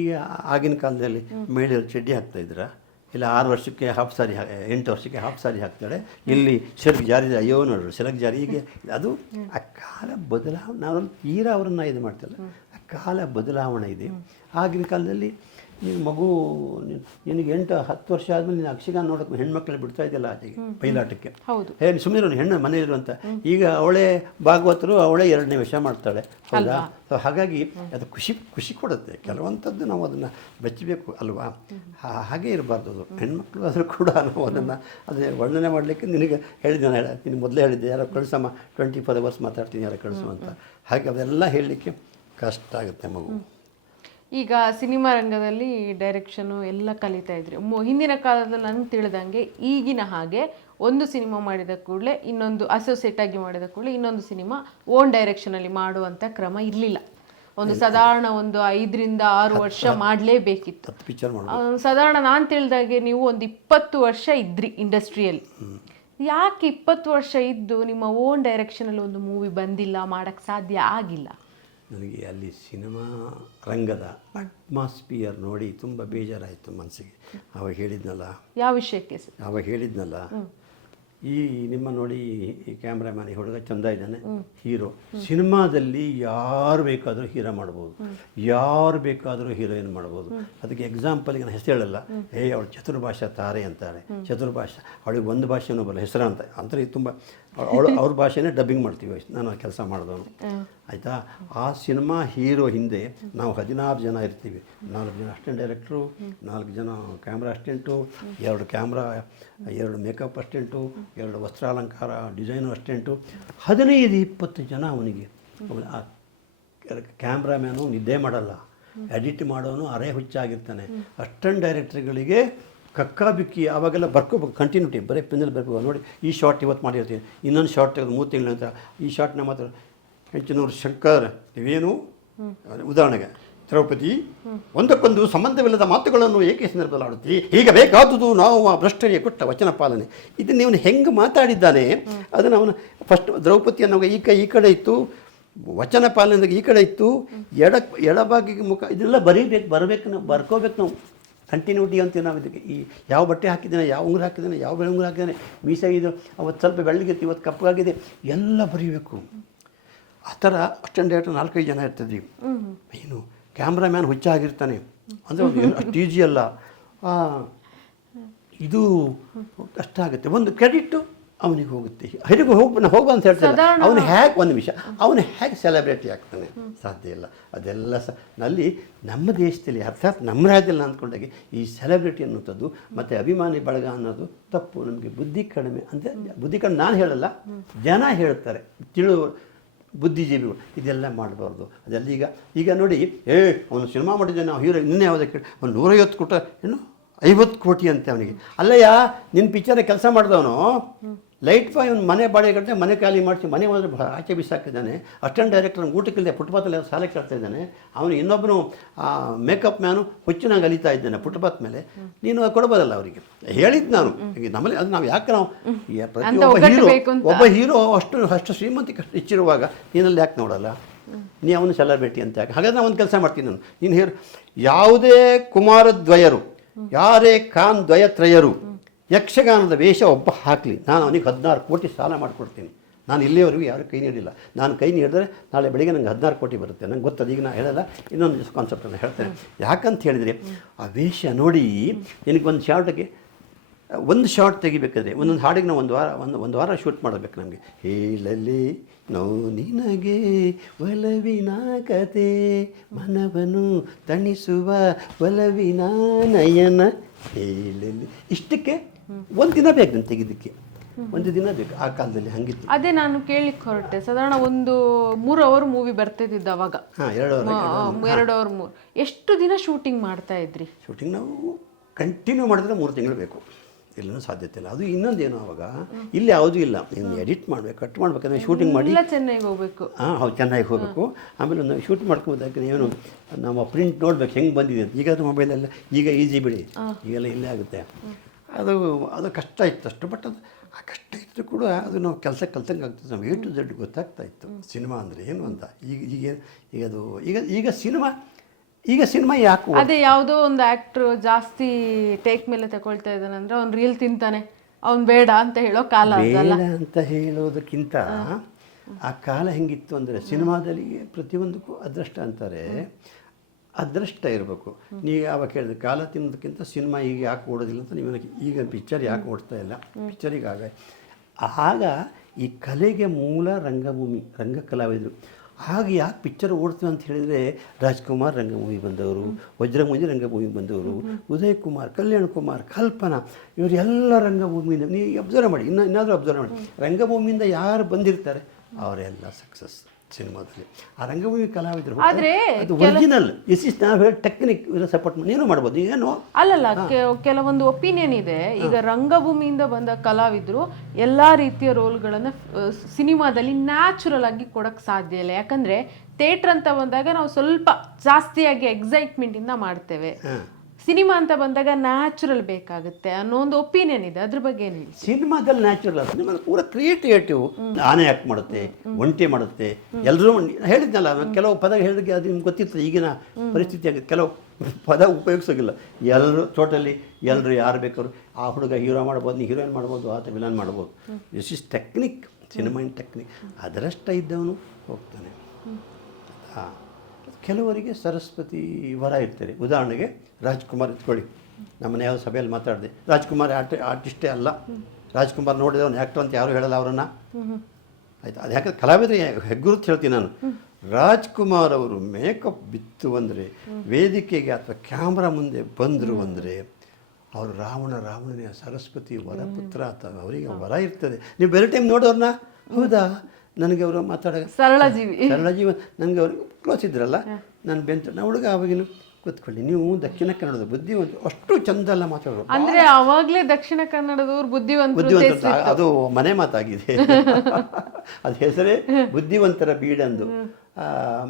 ಈಗ ಆಗಿನ ಕಾಲದಲ್ಲಿ ಮಹಿಳೆಯರು ಚಡ್ಡಿ ಹಾಕ್ತಾಯಿದ್ರ, ಇಲ್ಲ 6 ವರ್ಷಕ್ಕೆ ಹಾಫ್ ಸಾರಿ, 8 ವರ್ಷಕ್ಕೆ ಹಾಫ್ ಸಾರಿ ಹಾಕ್ತಾಳೆ. ಇಲ್ಲಿ ಸೆರಗು ಜಾರಿ, ಅಯ್ಯೋ ನೋಡ್ರಿ ಸೆರಗು ಜಾರಿ. ಹೀಗೆ ಅದು ಆ ಕಾಲ ಬದಲಾವಣೆ. ನಾವು ತೀರಾ ಅವ್ರನ್ನ ಇದು ಮಾಡ್ತಿಲ್ಲ. ಆ ಕಾಲ ಬದಲಾವಣೆ ಇದೆ. ಆಗಿನ ಕಾಲದಲ್ಲಿ ನೀನು ಮಗು ನಿನಗೆ 8-10 ವರ್ಷ ಆದಮೇಲೆ ನೀನು ಯಕ್ಷಗಾನ ನೋಡೋಕೆ ಹೆಣ್ಮಕ್ಳನ್ನ ಬಿಡ್ತಾ ಇದೆಯಲ್ಲ ಆಚೆಗೆ ಬಯಲಾಟಕ್ಕೆ. ಸುಮ್ಮನೆ ಹೆಣ್ಣು ಮನೆಯರು ಅಂತ. ಈಗ ಅವಳೇ ಭಾಗವತರು, ಅವಳೇ 2ನೇ ವೇಷ ಮಾಡ್ತಾಳೆ, ಹೌದಾ? ಸೊ ಹಾಗಾಗಿ ಅದು ಖುಷಿ ಕೊಡುತ್ತೆ. ಕೆಲವಂಥದ್ದು ನಾವು ಅದನ್ನು ಬೆಚ್ಚಬೇಕು ಅಲ್ವಾ? ಹಾಗೆ ಇರಬಾರ್ದು. ಅದು ಹೆಣ್ಮಕ್ಳು ಆದರೂ ಕೂಡ ನಾವು ಅದನ್ನು ವರ್ಣನೆ ಮಾಡಲಿಕ್ಕೆ ನಿನಗೆ ನಿನಗೆ ಮೊದಲೇ ಹೇಳಿದ್ದೆ, ಯಾರೋ ಕಳಿಸಮ್ಮ 24 hours ಮಾತಾಡ್ತೀನಿ, ಯಾರೋ ಕಳಿಸು ಅಂತ. ಹಾಗೆ ಅದೆಲ್ಲ ಹೇಳಲಿಕ್ಕೆ ಕಷ್ಟ ಆಗುತ್ತೆ ಮಗು. ಈಗ ಸಿನಿಮಾ ರಂಗದಲ್ಲಿ ಡೈರೆಕ್ಷನು ಎಲ್ಲ ಕಲಿತಾ ಇದ್ರಿ. ಹಿಂದಿನ ಕಾಲದಲ್ಲಿ ನನಗೆ ತಿಳಿದಂಗೆ ಈಗಿನ ಹಾಗೆ ಒಂದು ಸಿನಿಮಾ ಮಾಡಿದ ಕೂಡಲೇ ಇನ್ನೊಂದು ಅಸೋಸಿಯೇಟ್ ಆಗಿ ಮಾಡಿದ ಕೂಡಲೇ ಇನ್ನೊಂದು ಸಿನಿಮಾ ಓನ್ ಡೈರೆಕ್ಷನಲ್ಲಿ ಮಾಡುವಂಥ ಕ್ರಮ ಇರಲಿಲ್ಲ. ಸಾಧಾರಣ 5 ರಿಂದ 6 ವರ್ಷ ಮಾಡಲೇಬೇಕಿತ್ತು. ಸಾಧಾರಣ ನಾನು ತಿಳಿದಾಗೆ ನೀವು ಒಂದು 20 ವರ್ಷ ಇದ್ರಿ ಇಂಡಸ್ಟ್ರಿಯಲ್ಲಿ. ಯಾಕೆ 20 ವರ್ಷ ಇದ್ದು ನಿಮ್ಮ ಓನ್ ಡೈರೆಕ್ಷನಲ್ಲಿ ಒಂದು ಮೂವಿ ಬಂದಿಲ್ಲ, ಮಾಡೋಕ್ಕೆ ಸಾಧ್ಯ ಆಗಿಲ್ಲ? ನನಗೆ ಅಲ್ಲಿ ಸಿನಿಮಾ ರಂಗದ ಅಟ್ಮಾಸ್ಫಿಯರ್ ನೋಡಿ ತುಂಬ ಬೇಜಾರಾಯಿತು ಮನಸ್ಸಿಗೆ. ಅವಾಗ ಹೇಳಿದ್ನಲ್ಲ, ಯಾವ ವಿಷಯಕ್ಕೆ? ಅವಾಗ ಹೇಳಿದ್ನಲ್ಲ, ಈ ನಿಮ್ಮ ನೋಡಿ ಈ ಕ್ಯಾಮ್ರಾಮ್ಯಾನ್ ಹುಡುಗ ಚಂದ ಇದ್ದಾನೆ, ಹೀರೋ. ಸಿನಿಮಾದಲ್ಲಿ ಯಾರು ಬೇಕಾದರೂ ಹೀರೋ ಮಾಡ್ಬೋದು, ಯಾರು ಬೇಕಾದರೂ ಹೀರೋಯಿನ್ ಮಾಡ್ಬೋದು. ಅದಕ್ಕೆ ಎಕ್ಸಾಂಪಲ್ಗೆ ನಾನು ಹೆಸರು ಹೇಳಲ್ಲ, ಅವಳು ಚತುರ್ಭಾಷಾ ತಾರೆ ಅಂತಾರೆ. ಚತುರ್ಭಾಷಾ, ಅವಳಿಗೆ ಒಂದು ಭಾಷೆನೂ ಬರಲ್ಲ, ಹೆಸರು ಅಂತ ಅಂದರೆ ತುಂಬ ಅವ್ರ ಭಾಷೆನೇ ಡಬ್ಬಿಂಗ್ ಮಾಡ್ತೀವಿ, ನಾನು ಕೆಲಸ ಮಾಡಿದವನು ಆಯಿತಾ. ಆ ಸಿನಿಮಾ ಹೀರೋ ಹಿಂದೆ ನಾವು 16 ಜನ ಇರ್ತೀವಿ. 4 ಜನ ಅಸಿಸ್ಟೆಂಟ್ ಡೈರೆಕ್ಟ್ರು, 4 ಜನ camera assistant, 2 camera, 2 makeup assistant, 2 ವಸ್ತ್ರಾಲಂಕಾರ ಡಿಸೈನು ಅಸಿಸ್ಟೆಂಟು, 15-20 ಜನ ಅವನಿಗೆ. ಆ ಕ್ಯಾಮ್ರಾಮ್ಯಾನು ನಿದ್ದೆ ಮಾಡಲ್ಲ, ಎಡಿಟ್ ಮಾಡೋನು ಅರೆ ಹುಚ್ಚಾಗಿರ್ತಾನೆ. ಅಸಿಸ್ಟೆಂಟ್ ಡೈರೆಕ್ಟ್ರುಗಳಿಗೆ ಕಕ್ಕಾಬಿಕ್ಕಿ ಆವಾಗೆಲ್ಲ ಬರ್ಕೋಬೇಕು, ಕಂಟಿನ್ಯೂಟಿ ಬರೀ ಪೆನ್ನಲ್ಲಿ ಬರ್ಕೋಬೇಕು. ನೋಡಿ ಈ ಶಾರ್ಟ್ ಇವತ್ತು ಮಾಡಿರ್ತೀನಿ, ಇನ್ನೊಂದು ಶಾರ್ಟ್ ತೆಗೆದು 3 ತಿಂಗಳ ನಂತರ ಈ ಶಾರ್ಟ್ನ ಮಾತ್ರ ಹೆಂಚನೂರು ಶಂಕರ್ ನೀವೇನು ಉದಾಹರಣೆಗೆ ದ್ರೌಪದಿ ಒಂದಕ್ಕೊಂದು ಸಂಬಂಧವಿಲ್ಲದ ಮಾತುಗಳನ್ನು ಏಕೆ ಸಂದರ್ಭದಲ್ಲಿ ಆಡುತ್ತೀರಿ, ಹೀಗೆ ಬೇಕಾದುದು ನಾವು ಆ ಭ್ರಷ್ಟರಿಗೆ ಕೊಟ್ಟ ವಚನ ಪಾಲನೆ. ಇದನ್ನು ಇವನು ಹೆಂಗೆ ಮಾತಾಡಿದ್ದಾನೆ ಅದನ್ನು ಅವನು ಫಸ್ಟ್ ದ್ರೌಪದಿ ಅನ್ನೋ ಈ ಕಡೆ ಇತ್ತು, ವಚನ ಪಾಲನೆಗೆ ಈ ಕಡೆ ಇತ್ತು, ಎಡಬಾಗಿಗೆ ಮುಖ, ಇದೆಲ್ಲ ಬರಬೇಕು ನಾವು ಬರ್ಕೋಬೇಕು ನಾವು. ಕಂಟಿನ್ಯೂಟಿ ಅಂತೀವಿ ನಾವು ಇದಕ್ಕೆ. ಈ ಯಾವ ಬಟ್ಟೆ ಹಾಕಿದ್ದೇನೆ, ಯಾವ ಉಂಗುರ ಹಾಕಿದ್ದೇನೆ, ಯಾವ ಬೆಳೆ ಉಂಗುರ ಹಾಕಿದ್ದೇನೆ, ಮೀಸೆ ಇದು ಅವತ್ತು ಸ್ವಲ್ಪ ಬೆಳ್ಳಗಿತ್ತು, ಇವತ್ತು ಕಪ್ಪಗಾಗಿದೆ, ಎಲ್ಲ ಬರೀಬೇಕು. ಆ ಥರ ಅಸಿಸ್ಟೆಂಟ್ ಡೈರೆಕ್ಟರ್ 4-5 ಜನ ಇರ್ತಿದ್ವಿ. ಏನು ಕ್ಯಾಮ್ರಾಮ್ಯಾನ್ ಹುಚ್ಚಾಗಿರ್ತಾನೆ ಅಂದರೆ ಅಷ್ಟು ಈಜಿ ಅಲ್ಲ. ಇದು ಕಷ್ಟ ಆಗುತ್ತೆ. ಒಂದು ಕ್ರೆಡಿಟ್ಟು ಅವನಿಗೆ ಹೋಗುತ್ತೆ, ಹಿಡಿದು ಹೋಗ್ಬ ಅಂತ ಹೇಳ್ತಾರೆ. ಅವನು ಹೇಗೆ ಒಂದು ವಿಷಯ ಅವನು ಹೇಗೆ ಸೆಲೆಬ್ರಿಟಿ ಆಗ್ತಾನೆ, ಸಾಧ್ಯ ಇಲ್ಲ. ಅದೆಲ್ಲ ನಲ್ಲಿ ನಮ್ಮ ದೇಶದಲ್ಲಿ ಅರ್ಥಾತ್ ನಮ್ಮ ರಾಜ್ಯದಲ್ಲಿ ಅಂದ್ಕೊಂಡಾಗೆ ಈ ಸೆಲೆಬ್ರಿಟಿ ಅನ್ನುವಂಥದ್ದು ಮತ್ತು ಅಭಿಮಾನಿ ಬಳಗ ಅನ್ನೋದು ತಪ್ಪು. ನಮಗೆ ಬುದ್ಧಿ ಕಡಿಮೆ ಅಂದರೆ ಬುದ್ಧಿ ಕಡಿಮೆ ನಾನು ಹೇಳಲ್ಲ, ಜನ ಹೇಳ್ತಾರೆ, ಬುದ್ಧಿಜೀವಿಗಳು ಇದೆಲ್ಲ ಮಾಡಬಾರ್ದು. ಅದೆಲ್ಲ ಈಗ ನೋಡಿ, ಅವನು ಸಿನಿಮಾ ಮಾಡಿದ್ದಾನೆ, ನಾವು ಹೀರೋ ಇನ್ನೇ ಯಾವುದಕ್ಕೆ ಅವ್ನು 150 ಕೋಟಿ ಏನು 50 ಕೋಟಿ ಅಂತೆ ಅವನಿಗೆ. ಅಲ್ಲಯ್ಯ, ನಿನ್ನ ಪಿಕ್ಚರ್ ಕೆಲಸ ಮಾಡಿದವನು ಲೈಟ್ ಬಾಯ್ ಅವ್ನು ಮನೆ ಬಾಡಿಗೆ ಕಟ್ಟೆ ಮನೆ ಖಾಲಿ ಮಾಡಿಸಿ ಮನೆ ಹೋದ್ರೆ ಆಚೆ ಬಿಸಾಕಿದ್ದಾನೆ. ಅಸಿಸ್ಟೆಂಟ್ ಡೈರೆಕ್ಟರ್ ಊಟಕ್ಕಿಲ್ಲದೆ ಫುಟ್ಪಾತಲ್ಲಿ ಸಾಲ ಕೇಳ್ತಾ ಇದ್ದಾನೆ. ಅವನು ಇನ್ನೊಬ್ಬನು ಮೇಕಪ್ ಮ್ಯಾನು ಹುಚ್ಚಿನಾಗ ಅಲಿತಾ ಇದ್ದಾನೆ ಫುಟ್ಪಾತ್ ಮೇಲೆ. ನೀನು ಕೊಡ್ಬೋದಲ್ಲ ಅವರಿಗೆ ಹೇಳಿದ್ದು ನಾನು. ನಮ್ಮಲ್ಲಿ ಅದು ನಾವು ಯಾಕೆ ನಾವು ಒಬ್ಬ ಹೀರೋ ಅಷ್ಟು ಶ್ರೀಮಂತಿಕೆ ಹೆಚ್ಚಿರುವಾಗ ನೀನಲ್ಲಿ ಯಾಕೆ ನೋಡಲ್ಲ, ನೀ ಅವನು ಸೆಲೆಬ್ರಿಟಿ ಅಂತ ಯಾಕೆ? ಹಾಗಾದ್ರೆ ನಾನು ಒಂದು ಕೆಲಸ ಮಾಡ್ತೀನಿ ನಾನು, ನೀನು ಯಾವುದೇ ಕುಮಾರದ್ವಯರು, ಯಾರೇ ಖಾನ್ ದ್ವಯತ್ರಯರು ಯಕ್ಷಗಾನದ ವೇಷ ಒಬ್ಬ ಹಾಕಲಿ, ನಾನು ಅವನಿಗೆ 16 ಕೋಟಿ ಸಾಲ ಮಾಡಿಕೊಡ್ತೀನಿ. ನಾನು ಇಲ್ಲಿಯವರೆಗೂ ಯಾರೂ ಕೈ ನೀಡಿಲ್ಲ. ನಾನು ಕೈ ನೀಡಿದ್ರೆ ನಾಳೆ ಬೆಳಿಗ್ಗೆ ನನಗೆ 16 ಕೋಟಿ ಬರುತ್ತೆ. ನಂಗೆ ಗೊತ್ತದು. ಈಗ ನಾನು ಹೇಳಲ್ಲ, ಇನ್ನೊಂದು ಕಾನ್ಸೆಪ್ಟನ್ನು ಹೇಳ್ತೇನೆ. ಯಾಕಂತ ಹೇಳಿದರೆ ಆ ವೇಷ ನೋಡಿ, ನಿನಗೆ ಒಂದು ಶಾರ್ಟ್ ತೆಗಿಬೇಕಾದ್ರೆ ಒಂದೊಂದು ಹಾಡಿಗೆ ನಾವು ಒಂದು ವಾರ ಶೂಟ್ ಮಾಡಬೇಕು ನಮಗೆ. ಹೇಳಲಿ ನಿನಗೆ ಒಲವಿನ ಕತೆ, ಮನವನ್ನು ತಣಿಸುವ ಒಲವಿನ ನಯನ ಹೇಳಲಿ. ಇಷ್ಟಕ್ಕೆ 1 ದಿನ ಬೇಕು ನಾನು ತೆಗೆದಕ್ಕೆ, 1 ದಿನ ಬೇಕು. ಆ ಕಾಲದಲ್ಲಿ ಹಂಗಿತ್ತು. ಅದೇ ನಾನು ಕೇಳಲಿಕ್ಕೆ ಹೊರಟೆ. ಸಾಧಾರಣ ಒಂದು 3 ಅವರ್ ಮೂವಿ ಬರ್ತಿದ್ದ ಅವಾಗ. 2 ಅವರ್ 3. ಎಷ್ಟು ದಿನ ಶೂಟಿಂಗ್ ಮಾಡ್ತಾ ಇದ್ರಿ? ಶೂಟಿಂಗ್ ನಾವು ಕಂಟಿನ್ಯೂ ಮಾಡಿದ್ರೆ 3 ತಿಂಗಳು ಬೇಕು, ಇಲ್ಲೂ ಸಾಧ್ಯತೆ ಇಲ್ಲ. ಅದು ಇನ್ನೊಂದೇನು, ಅವಾಗ ಇಲ್ಲಿ ಯಾವುದೂ ಇಲ್ಲ, ಇನ್ನು ಎಡಿಟ್ ಮಾಡಬೇಕು, ಕಟ್ ಮಾಡಬೇಕಂದ್ರೆ ಶೂಟಿಂಗ್ ಮಾಡಿ ಚೆನ್ನಾಗಿ ಹೋಗಬೇಕು. ಹೌದು, ಚೆನ್ನಾಗಿ ಹೋಗಬೇಕು. ಆಮೇಲೆ ನಾವು ಶೂಟ್ ಮಾಡ್ಕೊಬೋದಾದ್ರೆ ಏನು ನಾವು ಪ್ರಿಂಟ್ ನೋಡ್ಬೇಕು ಹೆಂಗೆ ಬಂದಿದೆ ಅಂತ. ಈಗ ಅದು ಮೊಬೈಲೆಲ್ಲ ಈಗ ಈಸಿ ಬಿಡಿ, ಈಗೆಲ್ಲ ಇಲ್ಲೇ ಆಗುತ್ತೆ. ಅದು ಕಷ್ಟ ಇತ್ತು ಅಷ್ಟು. ಬಟ್ ಅದು ಆ ಕಷ್ಟ ಇದ್ದರೂ ಕೂಡ ಅದು ನಾವು ಕೆಲಸ ಕಲ್ತಂಗೆ ಆಗ್ತದೆ. ನಾವು A to Z ಗೊತ್ತಾಗ್ತಾ ಇತ್ತು ಸಿನಿಮಾ ಅಂದರೆ ಏನು ಅಂತ. ಈಗ ಸಿನಿಮಾ ಯಾಕೆ ಅದೇ ಯಾವುದೋ ಒಂದು ಆ್ಯಕ್ಟ್ರು ಜಾಸ್ತಿ ಟೇಕ್ ಮೇಲೆ ತಗೊಳ್ತಾ ಇದ್ದಾನೆ ಅಂದರೆ ಅವ್ನು ರೀಲ್ ತಿಂತಾನೆ, ಅವ್ನು ಬೇಡ ಅಂತ ಹೇಳೋ ಕಾಲ ಅಂತ ಹೇಳೋದಕ್ಕಿಂತ ಆ ಕಾಲ ಹೆಂಗಿತ್ತು ಅಂದರೆ, ಸಿನಿಮಾದಲ್ಲಿ ಪ್ರತಿಯೊಂದಕ್ಕೂ ಅದೃಷ್ಟ ಅಂತಾರೆ, ಅದೃಷ್ಟ ಇರಬೇಕು. ನೀವು ಯಾವಾಗ ಕೇಳಿದ್ರೆ ಕಾಲ ತಿನ್ನೋದಕ್ಕಿಂತ ಸಿನಿಮಾ ಈಗ ಯಾಕೆ ಓಡೋದಿಲ್ಲ ಅಂತ ನೀವು ಈಗ ಪಿಕ್ಚರ್ ಯಾಕೆ ಓಡ್ತಾ ಇಲ್ಲ, ಪಿಕ್ಚರಿಗೆ ಆಗ ಈ ಕಲೆಗೆ ಮೂಲ ರಂಗಭೂಮಿ, ರಂಗ ಕಲಾವಿದರು. ಹಾಗೆ ಯಾಕೆ ಪಿಕ್ಚರ್ ಓಡ್ತೀವಿ ಅಂತ ಹೇಳಿದರೆ, ರಾಜ್ಕುಮಾರ್ ರಂಗಭೂಮಿ ಬಂದವರು, ವಜ್ರಮುಂಜಿ ರಂಗಭೂಮಿ ಬಂದವರು, ಉದಯ್ ಕುಮಾರ್, ಕಲ್ಯಾಣ್ ಕುಮಾರ್, ಕಲ್ಪನಾ, ಇವರೆಲ್ಲ ರಂಗಭೂಮಿಯಿಂದ ನೀವು ಅಬ್ಸರ್ವ್ ಮಾಡಿ, ಇನ್ನಾದರೂ ಅಬ್ಸರ್ವ್ ಮಾಡಿ, ರಂಗಭೂಮಿಯಿಂದ ಯಾರು ಬಂದಿರ್ತಾರೆ ಅವರೆಲ್ಲ ಸಕ್ಸಸ್ ಸಿನಿಮಾದಲ್ಲಿ. ಆ ರಂಗಭೂಮಿ ಕಲಾವಿದರು ಅದು ಒರಿಜಿನಲ್. ನಾವು ಹೇಳಿ ಟೆಕ್ನಿಕ್ ಸಪೋರ್ಟ್ ನೀನು ಮಾಡ್ಬೋದು. ಏನು ಅಲ್ಲಲ್ಲ, ಕೆಲವೊಂದು ಒಪಿನಿಯನ್ ಇದೆ. ಈಗ ರಂಗಭೂಮಿಯಿಂದ ಬಂದ ಕಲಾವಿದರು ಎಲ್ಲ ರೀತಿಯ ರೋಲ್ಗಳನ್ನು ಸಿನಿಮಾದಲ್ಲಿ ನ್ಯಾಚುರಲ್ ಆಗಿ ಕೊಡಕ್ಕೆ ಸಾಧ್ಯ ಇಲ್ಲ. ಯಾಕಂದ್ರೆ ಥಿಯೇಟರ್ ಅಂತ ಬಂದಾಗ ನಾವು ಸ್ವಲ್ಪ ಜಾಸ್ತಿಯಾಗಿ ಎಕ್ಸೈಟ್ಮೆಂಟ್ ಇಂದ ಮಾಡ್ತೇವೆ. ಸಿನಿಮಾ ಅಂತ ಬಂದಾಗ ನ್ಯಾಚುರಲ್ ಬೇಕಾಗುತ್ತೆ ಅನ್ನೋ ಒಂದು ಒಪಿನಿಯನ್ ಇದೆ. ಅದ್ರ ಬಗ್ಗೆ ಏನು ಹೇಳಿ? ಸಿನಿಮಾದಲ್ಲಿ ನ್ಯಾಚುರಲ್ ಅಲ್ಲ, ಸಿನಿಮಾ ಪೂರ ಕ್ರಿಯೇಟಿವ್. ಆನೆ ಆ್ಯಕ್ಟ್ ಮಾಡುತ್ತೆ, ಒಂಟಿ ಮಾಡುತ್ತೆ, ಎಲ್ಲರೂ ಹೇಳಿದ್ನಲ್ಲ ಕೆಲವು ಪದ ಹೇಳಿದ್ರೆ ಅದು ನಿಮ್ಗೆ ಗೊತ್ತಿರ್ತದೆ. ಈಗಿನ ಪರಿಸ್ಥಿತಿ ಆಗಿದೆ, ಕೆಲವು ಪದ ಉಪಯೋಗಿಸೋಗಿಲ್ಲ. ಎಲ್ಲರೂ ಟೋಟಲಿ ಎಲ್ಲರೂ ಯಾರು ಬೇಕಾದ್ರು ಆ ಹುಡುಗ ಹೀರೋ ಮಾಡ್ಬೋದು, ನೀ ಹೀರೋಯಿನ್ ಮಾಡ್ಬೋದು, ಆತ ವಿಲನ್ ಮಾಡ್ಬೋದು. This is technique, cinema in technique. ಅದರಷ್ಟ ಇದ್ದವನು ಹೋಗ್ತಾನೆ. ಕೆಲವರಿಗೆ ಸರಸ್ವತಿ ವರ ಇರ್ತಾರೆ. ಉದಾಹರಣೆಗೆ ರಾಜ್ಕುಮಾರ್ ಇಟ್ಕೊಳ್ಳಿ, ನಮ್ಮನೆ ಯಾವ ಸಭೆಯಲ್ಲಿ ಮಾತಾಡಿದೆ, ರಾಜ್ಕುಮಾರ್ ಆರ್ಟಿಸ್ಟೇ ಅಲ್ಲ, ರಾಜ್ಕುಮಾರ್ ನೋಡಿದವನು ಆ್ಯಕ್ಟರ್ ಅಂತ ಯಾರೂ ಹೇಳಲ್ಲ ಅವರನ್ನು, ಆಯಿತಾ. ಅದು ಯಾಕಂದ್ರೆ ಕಲಾವಿದರೆ ಹೆಗ್ಗುರುತು ಹೇಳ್ತೀನಿ ನಾನು. ರಾಜ್ಕುಮಾರ್ ಅವರು ಮೇಕಪ್ ಬಿತ್ತು ಅಂದರೆ, ವೇದಿಕೆಗೆ ಅಥವಾ ಕ್ಯಾಮ್ರಾ ಮುಂದೆ ಬಂದರು ಅಂದರೆ, ಅವರು ರಾವಣನೇ, ಸರಸ್ವತಿ ವರಪುತ್ರ ಅಥವಾ ಅವರಿಗೆ ವರ ಇರ್ತದೆ. ನೀವು ಬೇರೆ ಟೈಮ್ ನೋಡೋರನ್ನ, ಹೌದಾ ನನಗೆ ಅವರು ಮಾತಾಡೋದು ಸರಳ ಜೀವ, ನನಗೆ ಅವ್ರಿಗೆ ಕ್ಲೋಸ್ ಇದ್ರಲ್ಲ, ನಾನು ನಾ ಹುಡುಗ ಅವಾಗಿನ ಕೂತ್ಕೊಳ್ಳಿ, ನೀವು ದಕ್ಷಿಣ ಕನ್ನಡದ ಬುದ್ಧಿವಂತ, ಅಷ್ಟು ಚಂದ ಎಲ್ಲ ಮಾತಾಡೋರು. ಅಂದ್ರೆ ಅವಾಗಲೇ ದಕ್ಷಿಣ ಕನ್ನಡದವ್ರು ಬುದ್ಧಿವಂತ, ಅದು ಮನೆ ಮಾತಾಗಿದೆ. ಅದು ಹೆಸರೇ ಬುದ್ಧಿವಂತರ ಬೀಡಂದು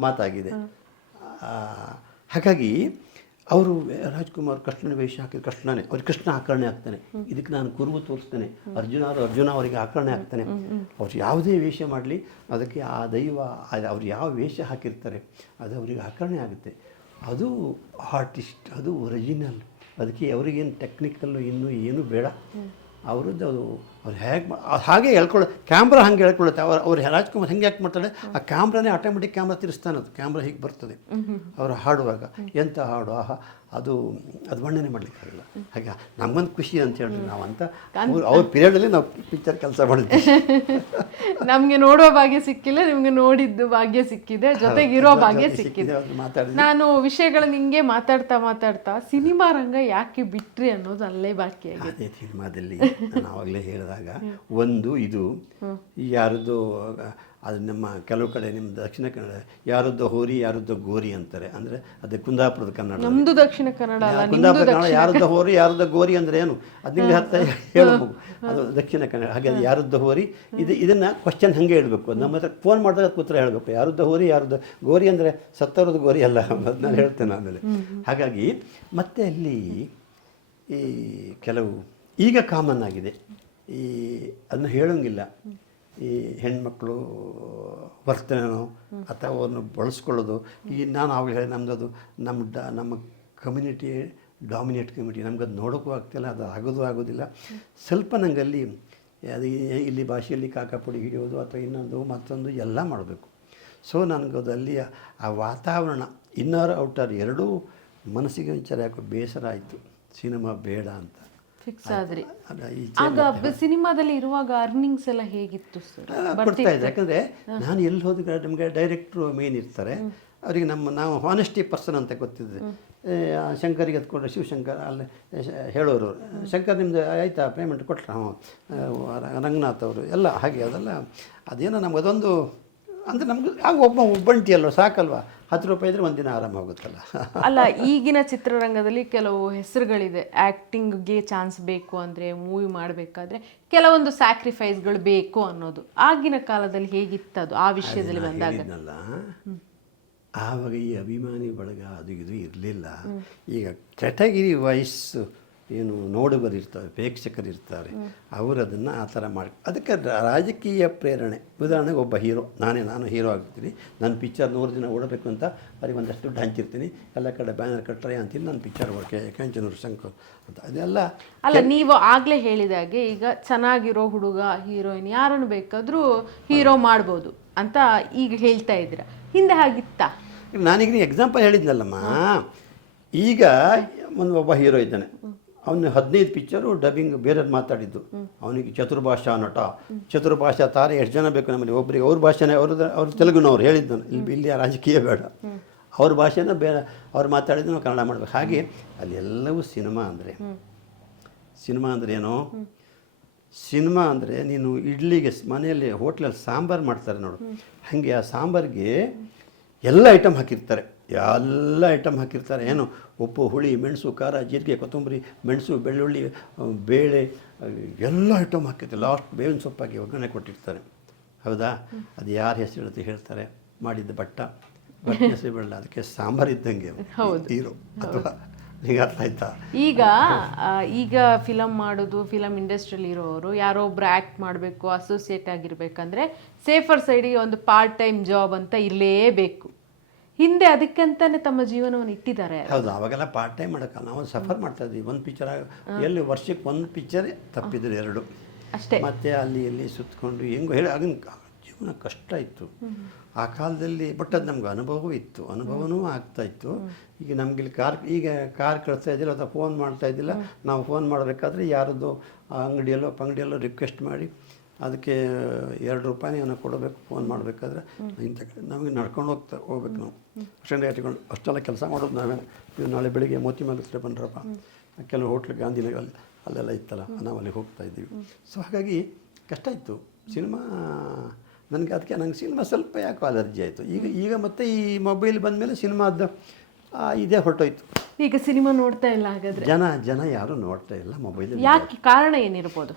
ಮಾತಾಗಿದೆ. ಹಾಗಾಗಿ ಅವರು ರಾಜ್ಕುಮಾರ್ ಕೃಷ್ಣನ ವೇಷ ಹಾಕಿದ ಕೃಷ್ಣನೇ, ಅವ್ರಿಗೆ ಕೃಷ್ಣ ಆಕರಣೆ ಆಗ್ತಾನೆ. ಇದಕ್ಕೆ ನಾನು ಕುರುಬು ತೋರಿಸ್ತೇನೆ, ಅರ್ಜುನ ಅವರಿಗೆ ಆಕರಣೆ ಆಗ್ತಾನೆ. ಅವ್ರು ಯಾವುದೇ ವೇಷ ಮಾಡಲಿ ಅದಕ್ಕೆ ಆ ದೈವ ಅವ್ರು ಯಾವ ವೇಷ ಹಾಕಿರ್ತಾರೆ ಅದು ಅವರಿಗೆ ಆಕರಣೆ ಆಗುತ್ತೆ. ಅದು ಆರ್ಟಿಸ್ಟ್, ಅದು ಒರಿಜಿನಲ್. ಅದಕ್ಕೆ ಅವ್ರಿಗೇನು ಟೆಕ್ನಿಕಲ್ಲು ಇನ್ನೂ ಏನೂ ಬೇಡ. ಅವ್ರದ್ದು ಅದು ಅವ್ರು ಹಾಗೆ ಹೇಳ್ಕೊಳ್ಳೋ ಕ್ಯಾಮ್ರಾ ಹಂಗೆ ಹೇಳ್ಕೊಳ್ಳುತ್ತೆ. ಅವ್ರು ರಾಜ್ಕುಮಾರ್ ಹೆಂಗೆ ಯಾಕೆ ಮಾಡ್ತಾಳೆ, ಆ ಕ್ಯಾಮ್ರಾನೇ ಆಟೋಮೆಟಿಕ್ ಕ್ಯಾಮ್ರಾ ತಿರ್ಸ್ತಾನೆ, ಅದು ಕ್ಯಾಮ್ರಾ ಹೀಗೆ ಬರ್ತದೆ ಅವರು ಹಾಡುವಾಗ. ಎಂಥ ಹಾಡು, ಅದು ವರ್ಣನೆ ಮಾಡಲಿಕ್ಕಾಗಲ್ಲ. ಹಾಗೆ ನಮಗೊಂದು ಖುಷಿ ಅಂತ ಹೇಳಿದ್ರೆ ನಾವು ಅಂತ ಅವ್ರ ಪೀರಿಯಡಲ್ಲಿ ನಾವು ಪಿಕ್ಚರ್ ಕೆಲಸ ಮಾಡಿದ್ವಿ. ನಮಗೆ ನೋಡುವ ಭಾಗ್ಯ ಸಿಕ್ಕಿಲ್ಲ, ನಿಮ್ಗೆ ನೋಡಿದ್ದು ಭಾಗ್ಯ ಸಿಕ್ಕಿದೆ, ಜೊತೆಗಿರೋ ಭಾಗ್ಯ ಸಿಕ್ಕಿದೆ. ನಾನು ವಿಷಯಗಳನ್ನ ಹಿಂಗೆ ಮಾತಾಡ್ತಾ ಸಿನಿಮಾ ರಂಗ ಯಾಕೆ ಬಿಟ್ರಿ ಅನ್ನೋದು ಅಲ್ಲೇ ಬಾಕಿ ಆಗಿದೆ. ಅದೇ ಸಿನಿಮಾದಲ್ಲಿ ನಾನು ಆವಾಗಲೇ ಹೇಳಿದಾಗ, ಒಂದು ಇದು ಯಾರದ್ದು, ಅದು ನಮ್ಮ ಕೆಲವು ಕಡೆ ನಿಮ್ಮ ದಕ್ಷಿಣ ಕನ್ನಡ ಯಾರದ್ದು ಹೋರಿ ಯಾರದ್ದು ಗೋರಿ ಅಂತಾರೆ. ಅಂದರೆ ಅದೇ ಕುಂದಾಪುರದ ಕನ್ನಡ, ನಮ್ಮದು ದಕ್ಷಿಣ ಕನ್ನಡ, ಕುಂದಾಪುರ ಕನ್ನಡ ಯಾರದ್ದು ಹೋರಿ ಯಾರದ್ದು ಗೋರಿ ಅಂದರೆ ಏನು ಅದು ನಿಮಗೆ ಅರ್ಥ ಹೇಳಬಹುದು. ಅದು ದಕ್ಷಿಣ ಕನ್ನಡ. ಹಾಗೆ ಅದು ಯಾರದ್ದು ಹೋರಿ, ಇದನ್ನು ಕ್ವಶನ್ ಹಾಗೆ ಹೇಳಬೇಕು. ನಮ್ಮ ಹತ್ರ ಫೋನ್ ಮಾಡಿದಾಗ ಉತ್ತರ ಹೇಳಬೇಕು. ಯಾರದ್ದು ಹೋರಿ ಯಾರದ್ದು ಗೋರಿ ಅಂದರೆ ಸತ್ತವರದ್ದು ಗೋರಿ ಅಲ್ಲ, ಅದು ನಾನು ಹೇಳ್ತೇನೆ ಆಮೇಲೆ. ಹಾಗಾಗಿ ಮತ್ತೆ ಅಲ್ಲಿ ಈ ಕೆಲವು ಈಗ ಕಾಮನ್ ಆಗಿದೆ, ಈ ಅದನ್ನು ಹೇಳೋಂಗಿಲ್ಲ. ಈ ಹೆಣ್ಮಕ್ಳು ವರ್ತನೆನೋ ಅಥವಾ ಅವ್ರನ್ನ ಬಳಸ್ಕೊಳ್ಳೋದು. ಈ ನಾನು ಆವಾಗ ಹೇಳಿ ನಮ್ಮದು ನಮ್ಮ ಕಮ್ಯುನಿಟಿ ಡಾಮಿನೇಟ್ ಕಮ್ಯುನಿಟಿ, ನಮ್ಗೆ ಅದು ನೋಡೋಕ್ಕೂ ಆಗ್ತಿಲ್ಲ, ಅದು ಆಗೋದಿಲ್ಲ. ಸ್ವಲ್ಪ ನನಗಲ್ಲಿ ಅದು ಇಲ್ಲಿ ಭಾಷೆಯಲ್ಲಿ ಕಾಕಾಪುಡಿ ಹಿಡಿಯೋದು ಅಥವಾ ಇನ್ನೊಂದು ಮತ್ತೊಂದು ಎಲ್ಲ ಮಾಡಬೇಕು. ಸೊ ನನಗದು ಅಲ್ಲಿ ಆ ವಾತಾವರಣ ಇನ್ನರ್ ಔಟರ್ ಎರಡೂ ಮನಸ್ಸಿಗೆ ವಿಚಾರ ಯಾಕೋ ಬೇಸರ ಆಯಿತು, ಸಿನಿಮಾ ಬೇಡ ಅಂತ ಫಿಕ್ಸ್ ಆದ್ರಿ. ಆಗ ಸಿನಿಮಾದಲ್ಲಿ ಇರುವಾಗ ಅರ್ನಿಂಗ್ಸ್ ಎಲ್ಲ ಹೇಗಿತ್ತು ಸರ್? ಕೊಡ್ತಾ ಇದ್ದೆ. ಯಾಕಂದರೆ ನಾನು ಎಲ್ಲಿ ಹೋದ್ರೆ ನಮಗೆ ಡೈರೆಕ್ಟ್ರು ಮೇನ್ ಇರ್ತಾರೆ, ಅವರಿಗೆ ನಾವು ಹಾನೆಸ್ಟಿ ಪರ್ಸನ್ ಅಂತ ಗೊತ್ತಿದ್ದೆ. ಶಂಕರಿಗೆ ಎತ್ಕೊಂಡ್ರೆ ಶಿವಶಂಕರ್ ಅಲ್ಲಿ ಹೇಳೋರು, ಶಂಕರ್ ನಿಮ್ಮದು ಆಯಿತಾ ಪೇಮೆಂಟ್ ಕೊಟ್ಟರೆ, ರಂಗನಾಥ್ ಅವರು ಎಲ್ಲ ಹಾಗೆ. ಅದೆಲ್ಲ ಅದೇನೋ ನಮ್ಗೆ ಅದೊಂದು ಅಂದರೆ ನಮ್ಗೆ ಆಗ ಒಬ್ಬಂಟಿ ಅಲ್ವ, ಸಾಕಲ್ವ, 10 ರೂಪಾಯಿ ಇದ್ರೆ ಒಂದಿನ ಆರಾಮ ಹೋಗುತ್ತಲ್ಲ. ಅಲ್ಲ, ಈಗಿನ ಚಿತ್ರರಂಗದಲ್ಲಿ ಕೆಲವು ಹೆಸರುಗಳಿದೆ, ಆ್ಯಕ್ಟಿಂಗ್ಗೆ ಚಾನ್ಸ್ ಬೇಕು ಅಂದರೆ, ಮೂವಿ ಮಾಡಬೇಕಾದ್ರೆ ಕೆಲವೊಂದು ಸ್ಯಾಕ್ರಿಫೈಸ್ಗಳು ಬೇಕು ಅನ್ನೋದು. ಆಗಿನ ಕಾಲದಲ್ಲಿ ಹೇಗಿತ್ತದು ಆ ವಿಷಯದಲ್ಲಿ ಬಂದಾಗ? ಆವಾಗ ಈ ಅಭಿಮಾನಿ ಬಳಗ ಅದು ಇದು ಇರಲಿಲ್ಲ. ಈಗ ಕ್ಯಾಟಗಿರಿ ವೈಸ್ ಏನು ನೋಡುಗರಿರ್ತಾರೆ, ಪ್ರೇಕ್ಷಕರಿರ್ತಾರೆ, ಅವರು ಅದನ್ನು ಆ ಥರ ಮಾಡಿ. ಅದಕ್ಕೆ ರಾಜಕೀಯ ಪ್ರೇರಣೆ. ಉದಾಹರಣೆಗೆ ಒಬ್ಬ ಹೀರೋ, ನಾನು ಹೀರೋ ಆಗ್ತೀನಿ, ನನ್ನ ಪಿಕ್ಚರ್ 100 ದಿನ ಓಡಬೇಕು ಅಂತ ಅವ್ರಿಗೆ ಒಂದಷ್ಟು ದುಡ್ಡು ಹಂಚಿರ್ತೀನಿ, ಎಲ್ಲ ಕಡೆ ಬ್ಯಾನರ್ ಕಟ್ಟರೆ ಅಂತೀನಿ, ನನ್ನ ಪಿಕ್ಚರ್ ಓಡಕ್ಕೆ ಕೆಂಚನೂರು ಶಂಕರ್ ಅಂತ. ಅದೆಲ್ಲ ಅಲ್ಲ, ನೀವು ಆಗಲೇ ಹೇಳಿದಾಗೆ ಈಗ ಚೆನ್ನಾಗಿರೋ ಹುಡುಗ ಹೀರೋಯಿನ್ ಯಾರನ್ನು ಬೇಕಾದರೂ ಹೀರೋ ಮಾಡ್ಬೋದು ಅಂತ ಈಗ ಹೇಳ್ತಾ ಇದ್ದೀರ. ಹಿಂದೆ ಹಾಗಿತ್ತಾ? ನಾನೀಗ ಎಕ್ಸಾಂಪಲ್ ಹೇಳಿದ್ನಲ್ಲಮ್ಮ. ಈಗ ಒಬ್ಬ ಹೀರೋ ಇದ್ದಾನೆ, ಅವನು 15 ಪಿಕ್ಚರು ಡಬ್ಬಿಂಗ್ ಬೇರೆಯವ್ರು ಮಾತಾಡಿದ್ದು. ಅವನಿಗೆ ಚತುರ್ಭಾಷಾ ನಟ, ಚತುರ್ಭಾಷಾ ತಾರೆ, ಎಷ್ಟು ಜನ ಬೇಕು ನಮ್ಮಲ್ಲಿ. ಒಬ್ಬರಿಗೆ ಅವ್ರ ಭಾಷೆನೇ, ಅವ್ರು ತೆಲುಗುನವ್ರು ಹೇಳಿದ್ದಾನೆ, ಇಲ್ಲಿ ರಾಜಕೀಯ ಬೇಡ, ಅವ್ರ ಭಾಷೆನ ಬೇರೆ ಅವ್ರು ಮಾತಾಡಿದ್ದು ನಾವು ಕನ್ನಡ ಮಾಡಬೇಕು. ಹಾಗೆ ಅಲ್ಲೆಲ್ಲವೂ ಸಿನಿಮಾ ಅಂದರೆ ಏನೋ, ಸಿನಿಮಾ ಅಂದರೆ ನೀನು ಇಡ್ಲಿಗೆ ಮನೆಯಲ್ಲಿ ಹೋಟ್ಲಲ್ಲಿ ಸಾಂಬಾರು ಮಾಡ್ತಾರೆ ನೋಡು, ಹಾಗೆ ಆ ಸಾಂಬಾರಿಗೆ ಎಲ್ಲ ಐಟಮ್ ಹಾಕಿರ್ತಾರೆ, ಏನು ಉಪ್ಪು, ಹುಳಿ, ಮೆಣಸು, ಖಾರ, ಜೀರಿಗೆ, ಕೊತ್ತಂಬರಿ, ಮೆಣಸು, ಬೆಳ್ಳುಳ್ಳಿ, ಬೇಳೆ, ಎಲ್ಲ ಐಟಮ್ ಹಾಕಿರ್ತಾರೆ. ಲಾಸ್ಟ್ ಬೇವಿನ ಸೊಪ್ಪಾಗಿ ಒಗ್ಗರಣೆ ಕೊಟ್ಟಿರ್ತಾರೆ. ಹೌದಾ? ಅದು ಯಾರ ಹೆಸರು ಹೇಳುತ್ತೆ ಹೇಳ್ತಾರೆ, ಮಾಡಿದ್ದ ಭಟ್ಟ, ಹೆಸರು ಬೇಡ, ಅದಕ್ಕೆ ಸಾಂಬಾರು ಇದ್ದಂಗೆ ಹೀರೋ. ಅಥವಾ ಈಗ ಅರ್ಥ ಆಯ್ತಾ? ಈಗ ಫಿಲಮ್ ಮಾಡೋದು, ಫಿಲಮ್ ಇಂಡಸ್ಟ್ರಿಯಲ್ಲಿ ಇರೋರು ಯಾರೋ ಒಬ್ರು ಆ್ಯಕ್ಟ್ ಮಾಡಬೇಕು, ಅಸೋಸಿಯೇಟ್ ಆಗಿರ್ಬೇಕಂದ್ರೆ ಸೇಫರ್ ಸೈಡಿಗೆ ಒಂದು ಪಾರ್ಟ್ ಟೈಮ್ ಜಾಬ್ ಅಂತ ಇರಲೇಬೇಕು. ಹಿಂದೆ ಅದಕ್ಕಂತಾನೆ ತಮ್ಮ ಜೀವನವನ್ನು ಇಟ್ಟಿದ್ದಾರೆ. ಹೌದು, ಅವಾಗೆಲ್ಲ ಪಾರ್ಟ್ ಟೈಮ್ ಮಾಡೋಕ್ಕಲ್ಲ, ನಾವು ಸಫರ್ ಮಾಡ್ತಾ ಇದ್ವಿ. ಒಂದು ಪಿಕ್ಚರ್ ಎಲ್ಲಿ ವರ್ಷಕ್ಕೆ ಒಂದು ಪಿಕ್ಚರೇ ತಪ್ಪಿದ್ರು 2 ಅಷ್ಟೇ. ಮತ್ತು ಅಲ್ಲಿ ಎಲ್ಲಿ ಸುತ್ತಕೊಂಡು ಹೆಂಗೋ ಹೇಳಿ ಆಗಿನ ಜೀವನ ಕಷ್ಟ ಇತ್ತು ಆ ಕಾಲದಲ್ಲಿ. ಬಟ್ ಅದು ನಮ್ಗೆ ಅನುಭವವೂ ಇತ್ತು, ಅನುಭವನೂ ಆಗ್ತಾಯಿತ್ತು. ಈಗ ನಮ್ಗೆ ಇಲ್ಲಿ ಕಾರ್ ಕಳಿಸ್ತಾ ಇದ್ದಿಲ್ಲ ಅಥವಾ ಫೋನ್ ಮಾಡ್ತಾ ಇದ್ದಿಲ್ಲ. ನಾವು ಫೋನ್ ಮಾಡಬೇಕಾದ್ರೆ ಯಾರದ್ದು ಅಂಗಡಿಯಲ್ಲೋ ರಿಕ್ವೆಸ್ಟ್ ಮಾಡಿ ಅದಕ್ಕೆ 2 ರೂಪಾಯಿನ ಕೊಡಬೇಕು ಫೋನ್ ಮಾಡಬೇಕಾದ್ರೆ. ಇಂಥ ನಮಗೆ ನಡ್ಕೊಂಡು ಹೋಗ್ಬೇಕು ನಾವು ಅಷ್ಟೇ ಇಟ್ಕೊಂಡು ಅಷ್ಟೆಲ್ಲ ಕೆಲಸ ಮಾಡೋದು ನಾವೇ. ನೀವು ನಾಳೆ ಬೆಳಿಗ್ಗೆ ಮೋತಿ ಮಗಸ್ರೆ ಬಂದ್ರಪ್ಪ, ಕೆಲವು ಹೋಟ್ಲು ಗಾಂಧಿನಗರ ಅಲ್ಲೆಲ್ಲ ಇತ್ತಲ್ಲ, ನಾವು ಅಲ್ಲಿ ಹೋಗ್ತಾ ಇದ್ದೀವಿ. ಸೊ ಹಾಗಾಗಿ ಕಷ್ಟ ಇತ್ತು ಸಿನಿಮಾ ನನಗೆ. ಅದಕ್ಕೆ ನಂಗೆ ಸಿನಿಮಾ ಸ್ವಲ್ಪ ಯಾಕೋ ಅಲರ್ಜಿ ಆಯಿತು. ಈಗ ಮತ್ತೆ ಈ ಮೊಬೈಲ್ ಬಂದ ಮೇಲೆ ಸಿನಿಮಾದ ಇದೇ ಹೊರಟೋಯ್ತು. ಈಗ ಸಿನಿಮಾ ನೋಡ್ತಾ ಇಲ್ಲ ಹಾಗಾದ್ರೆ? ಜನ ಯಾರು ನೋಡ್ತಾ ಇಲ್ಲ ಮೊಬೈಲ್. ಯಾಕೆ? ಕಾರಣ ಏನಿರ್ಬೋದು?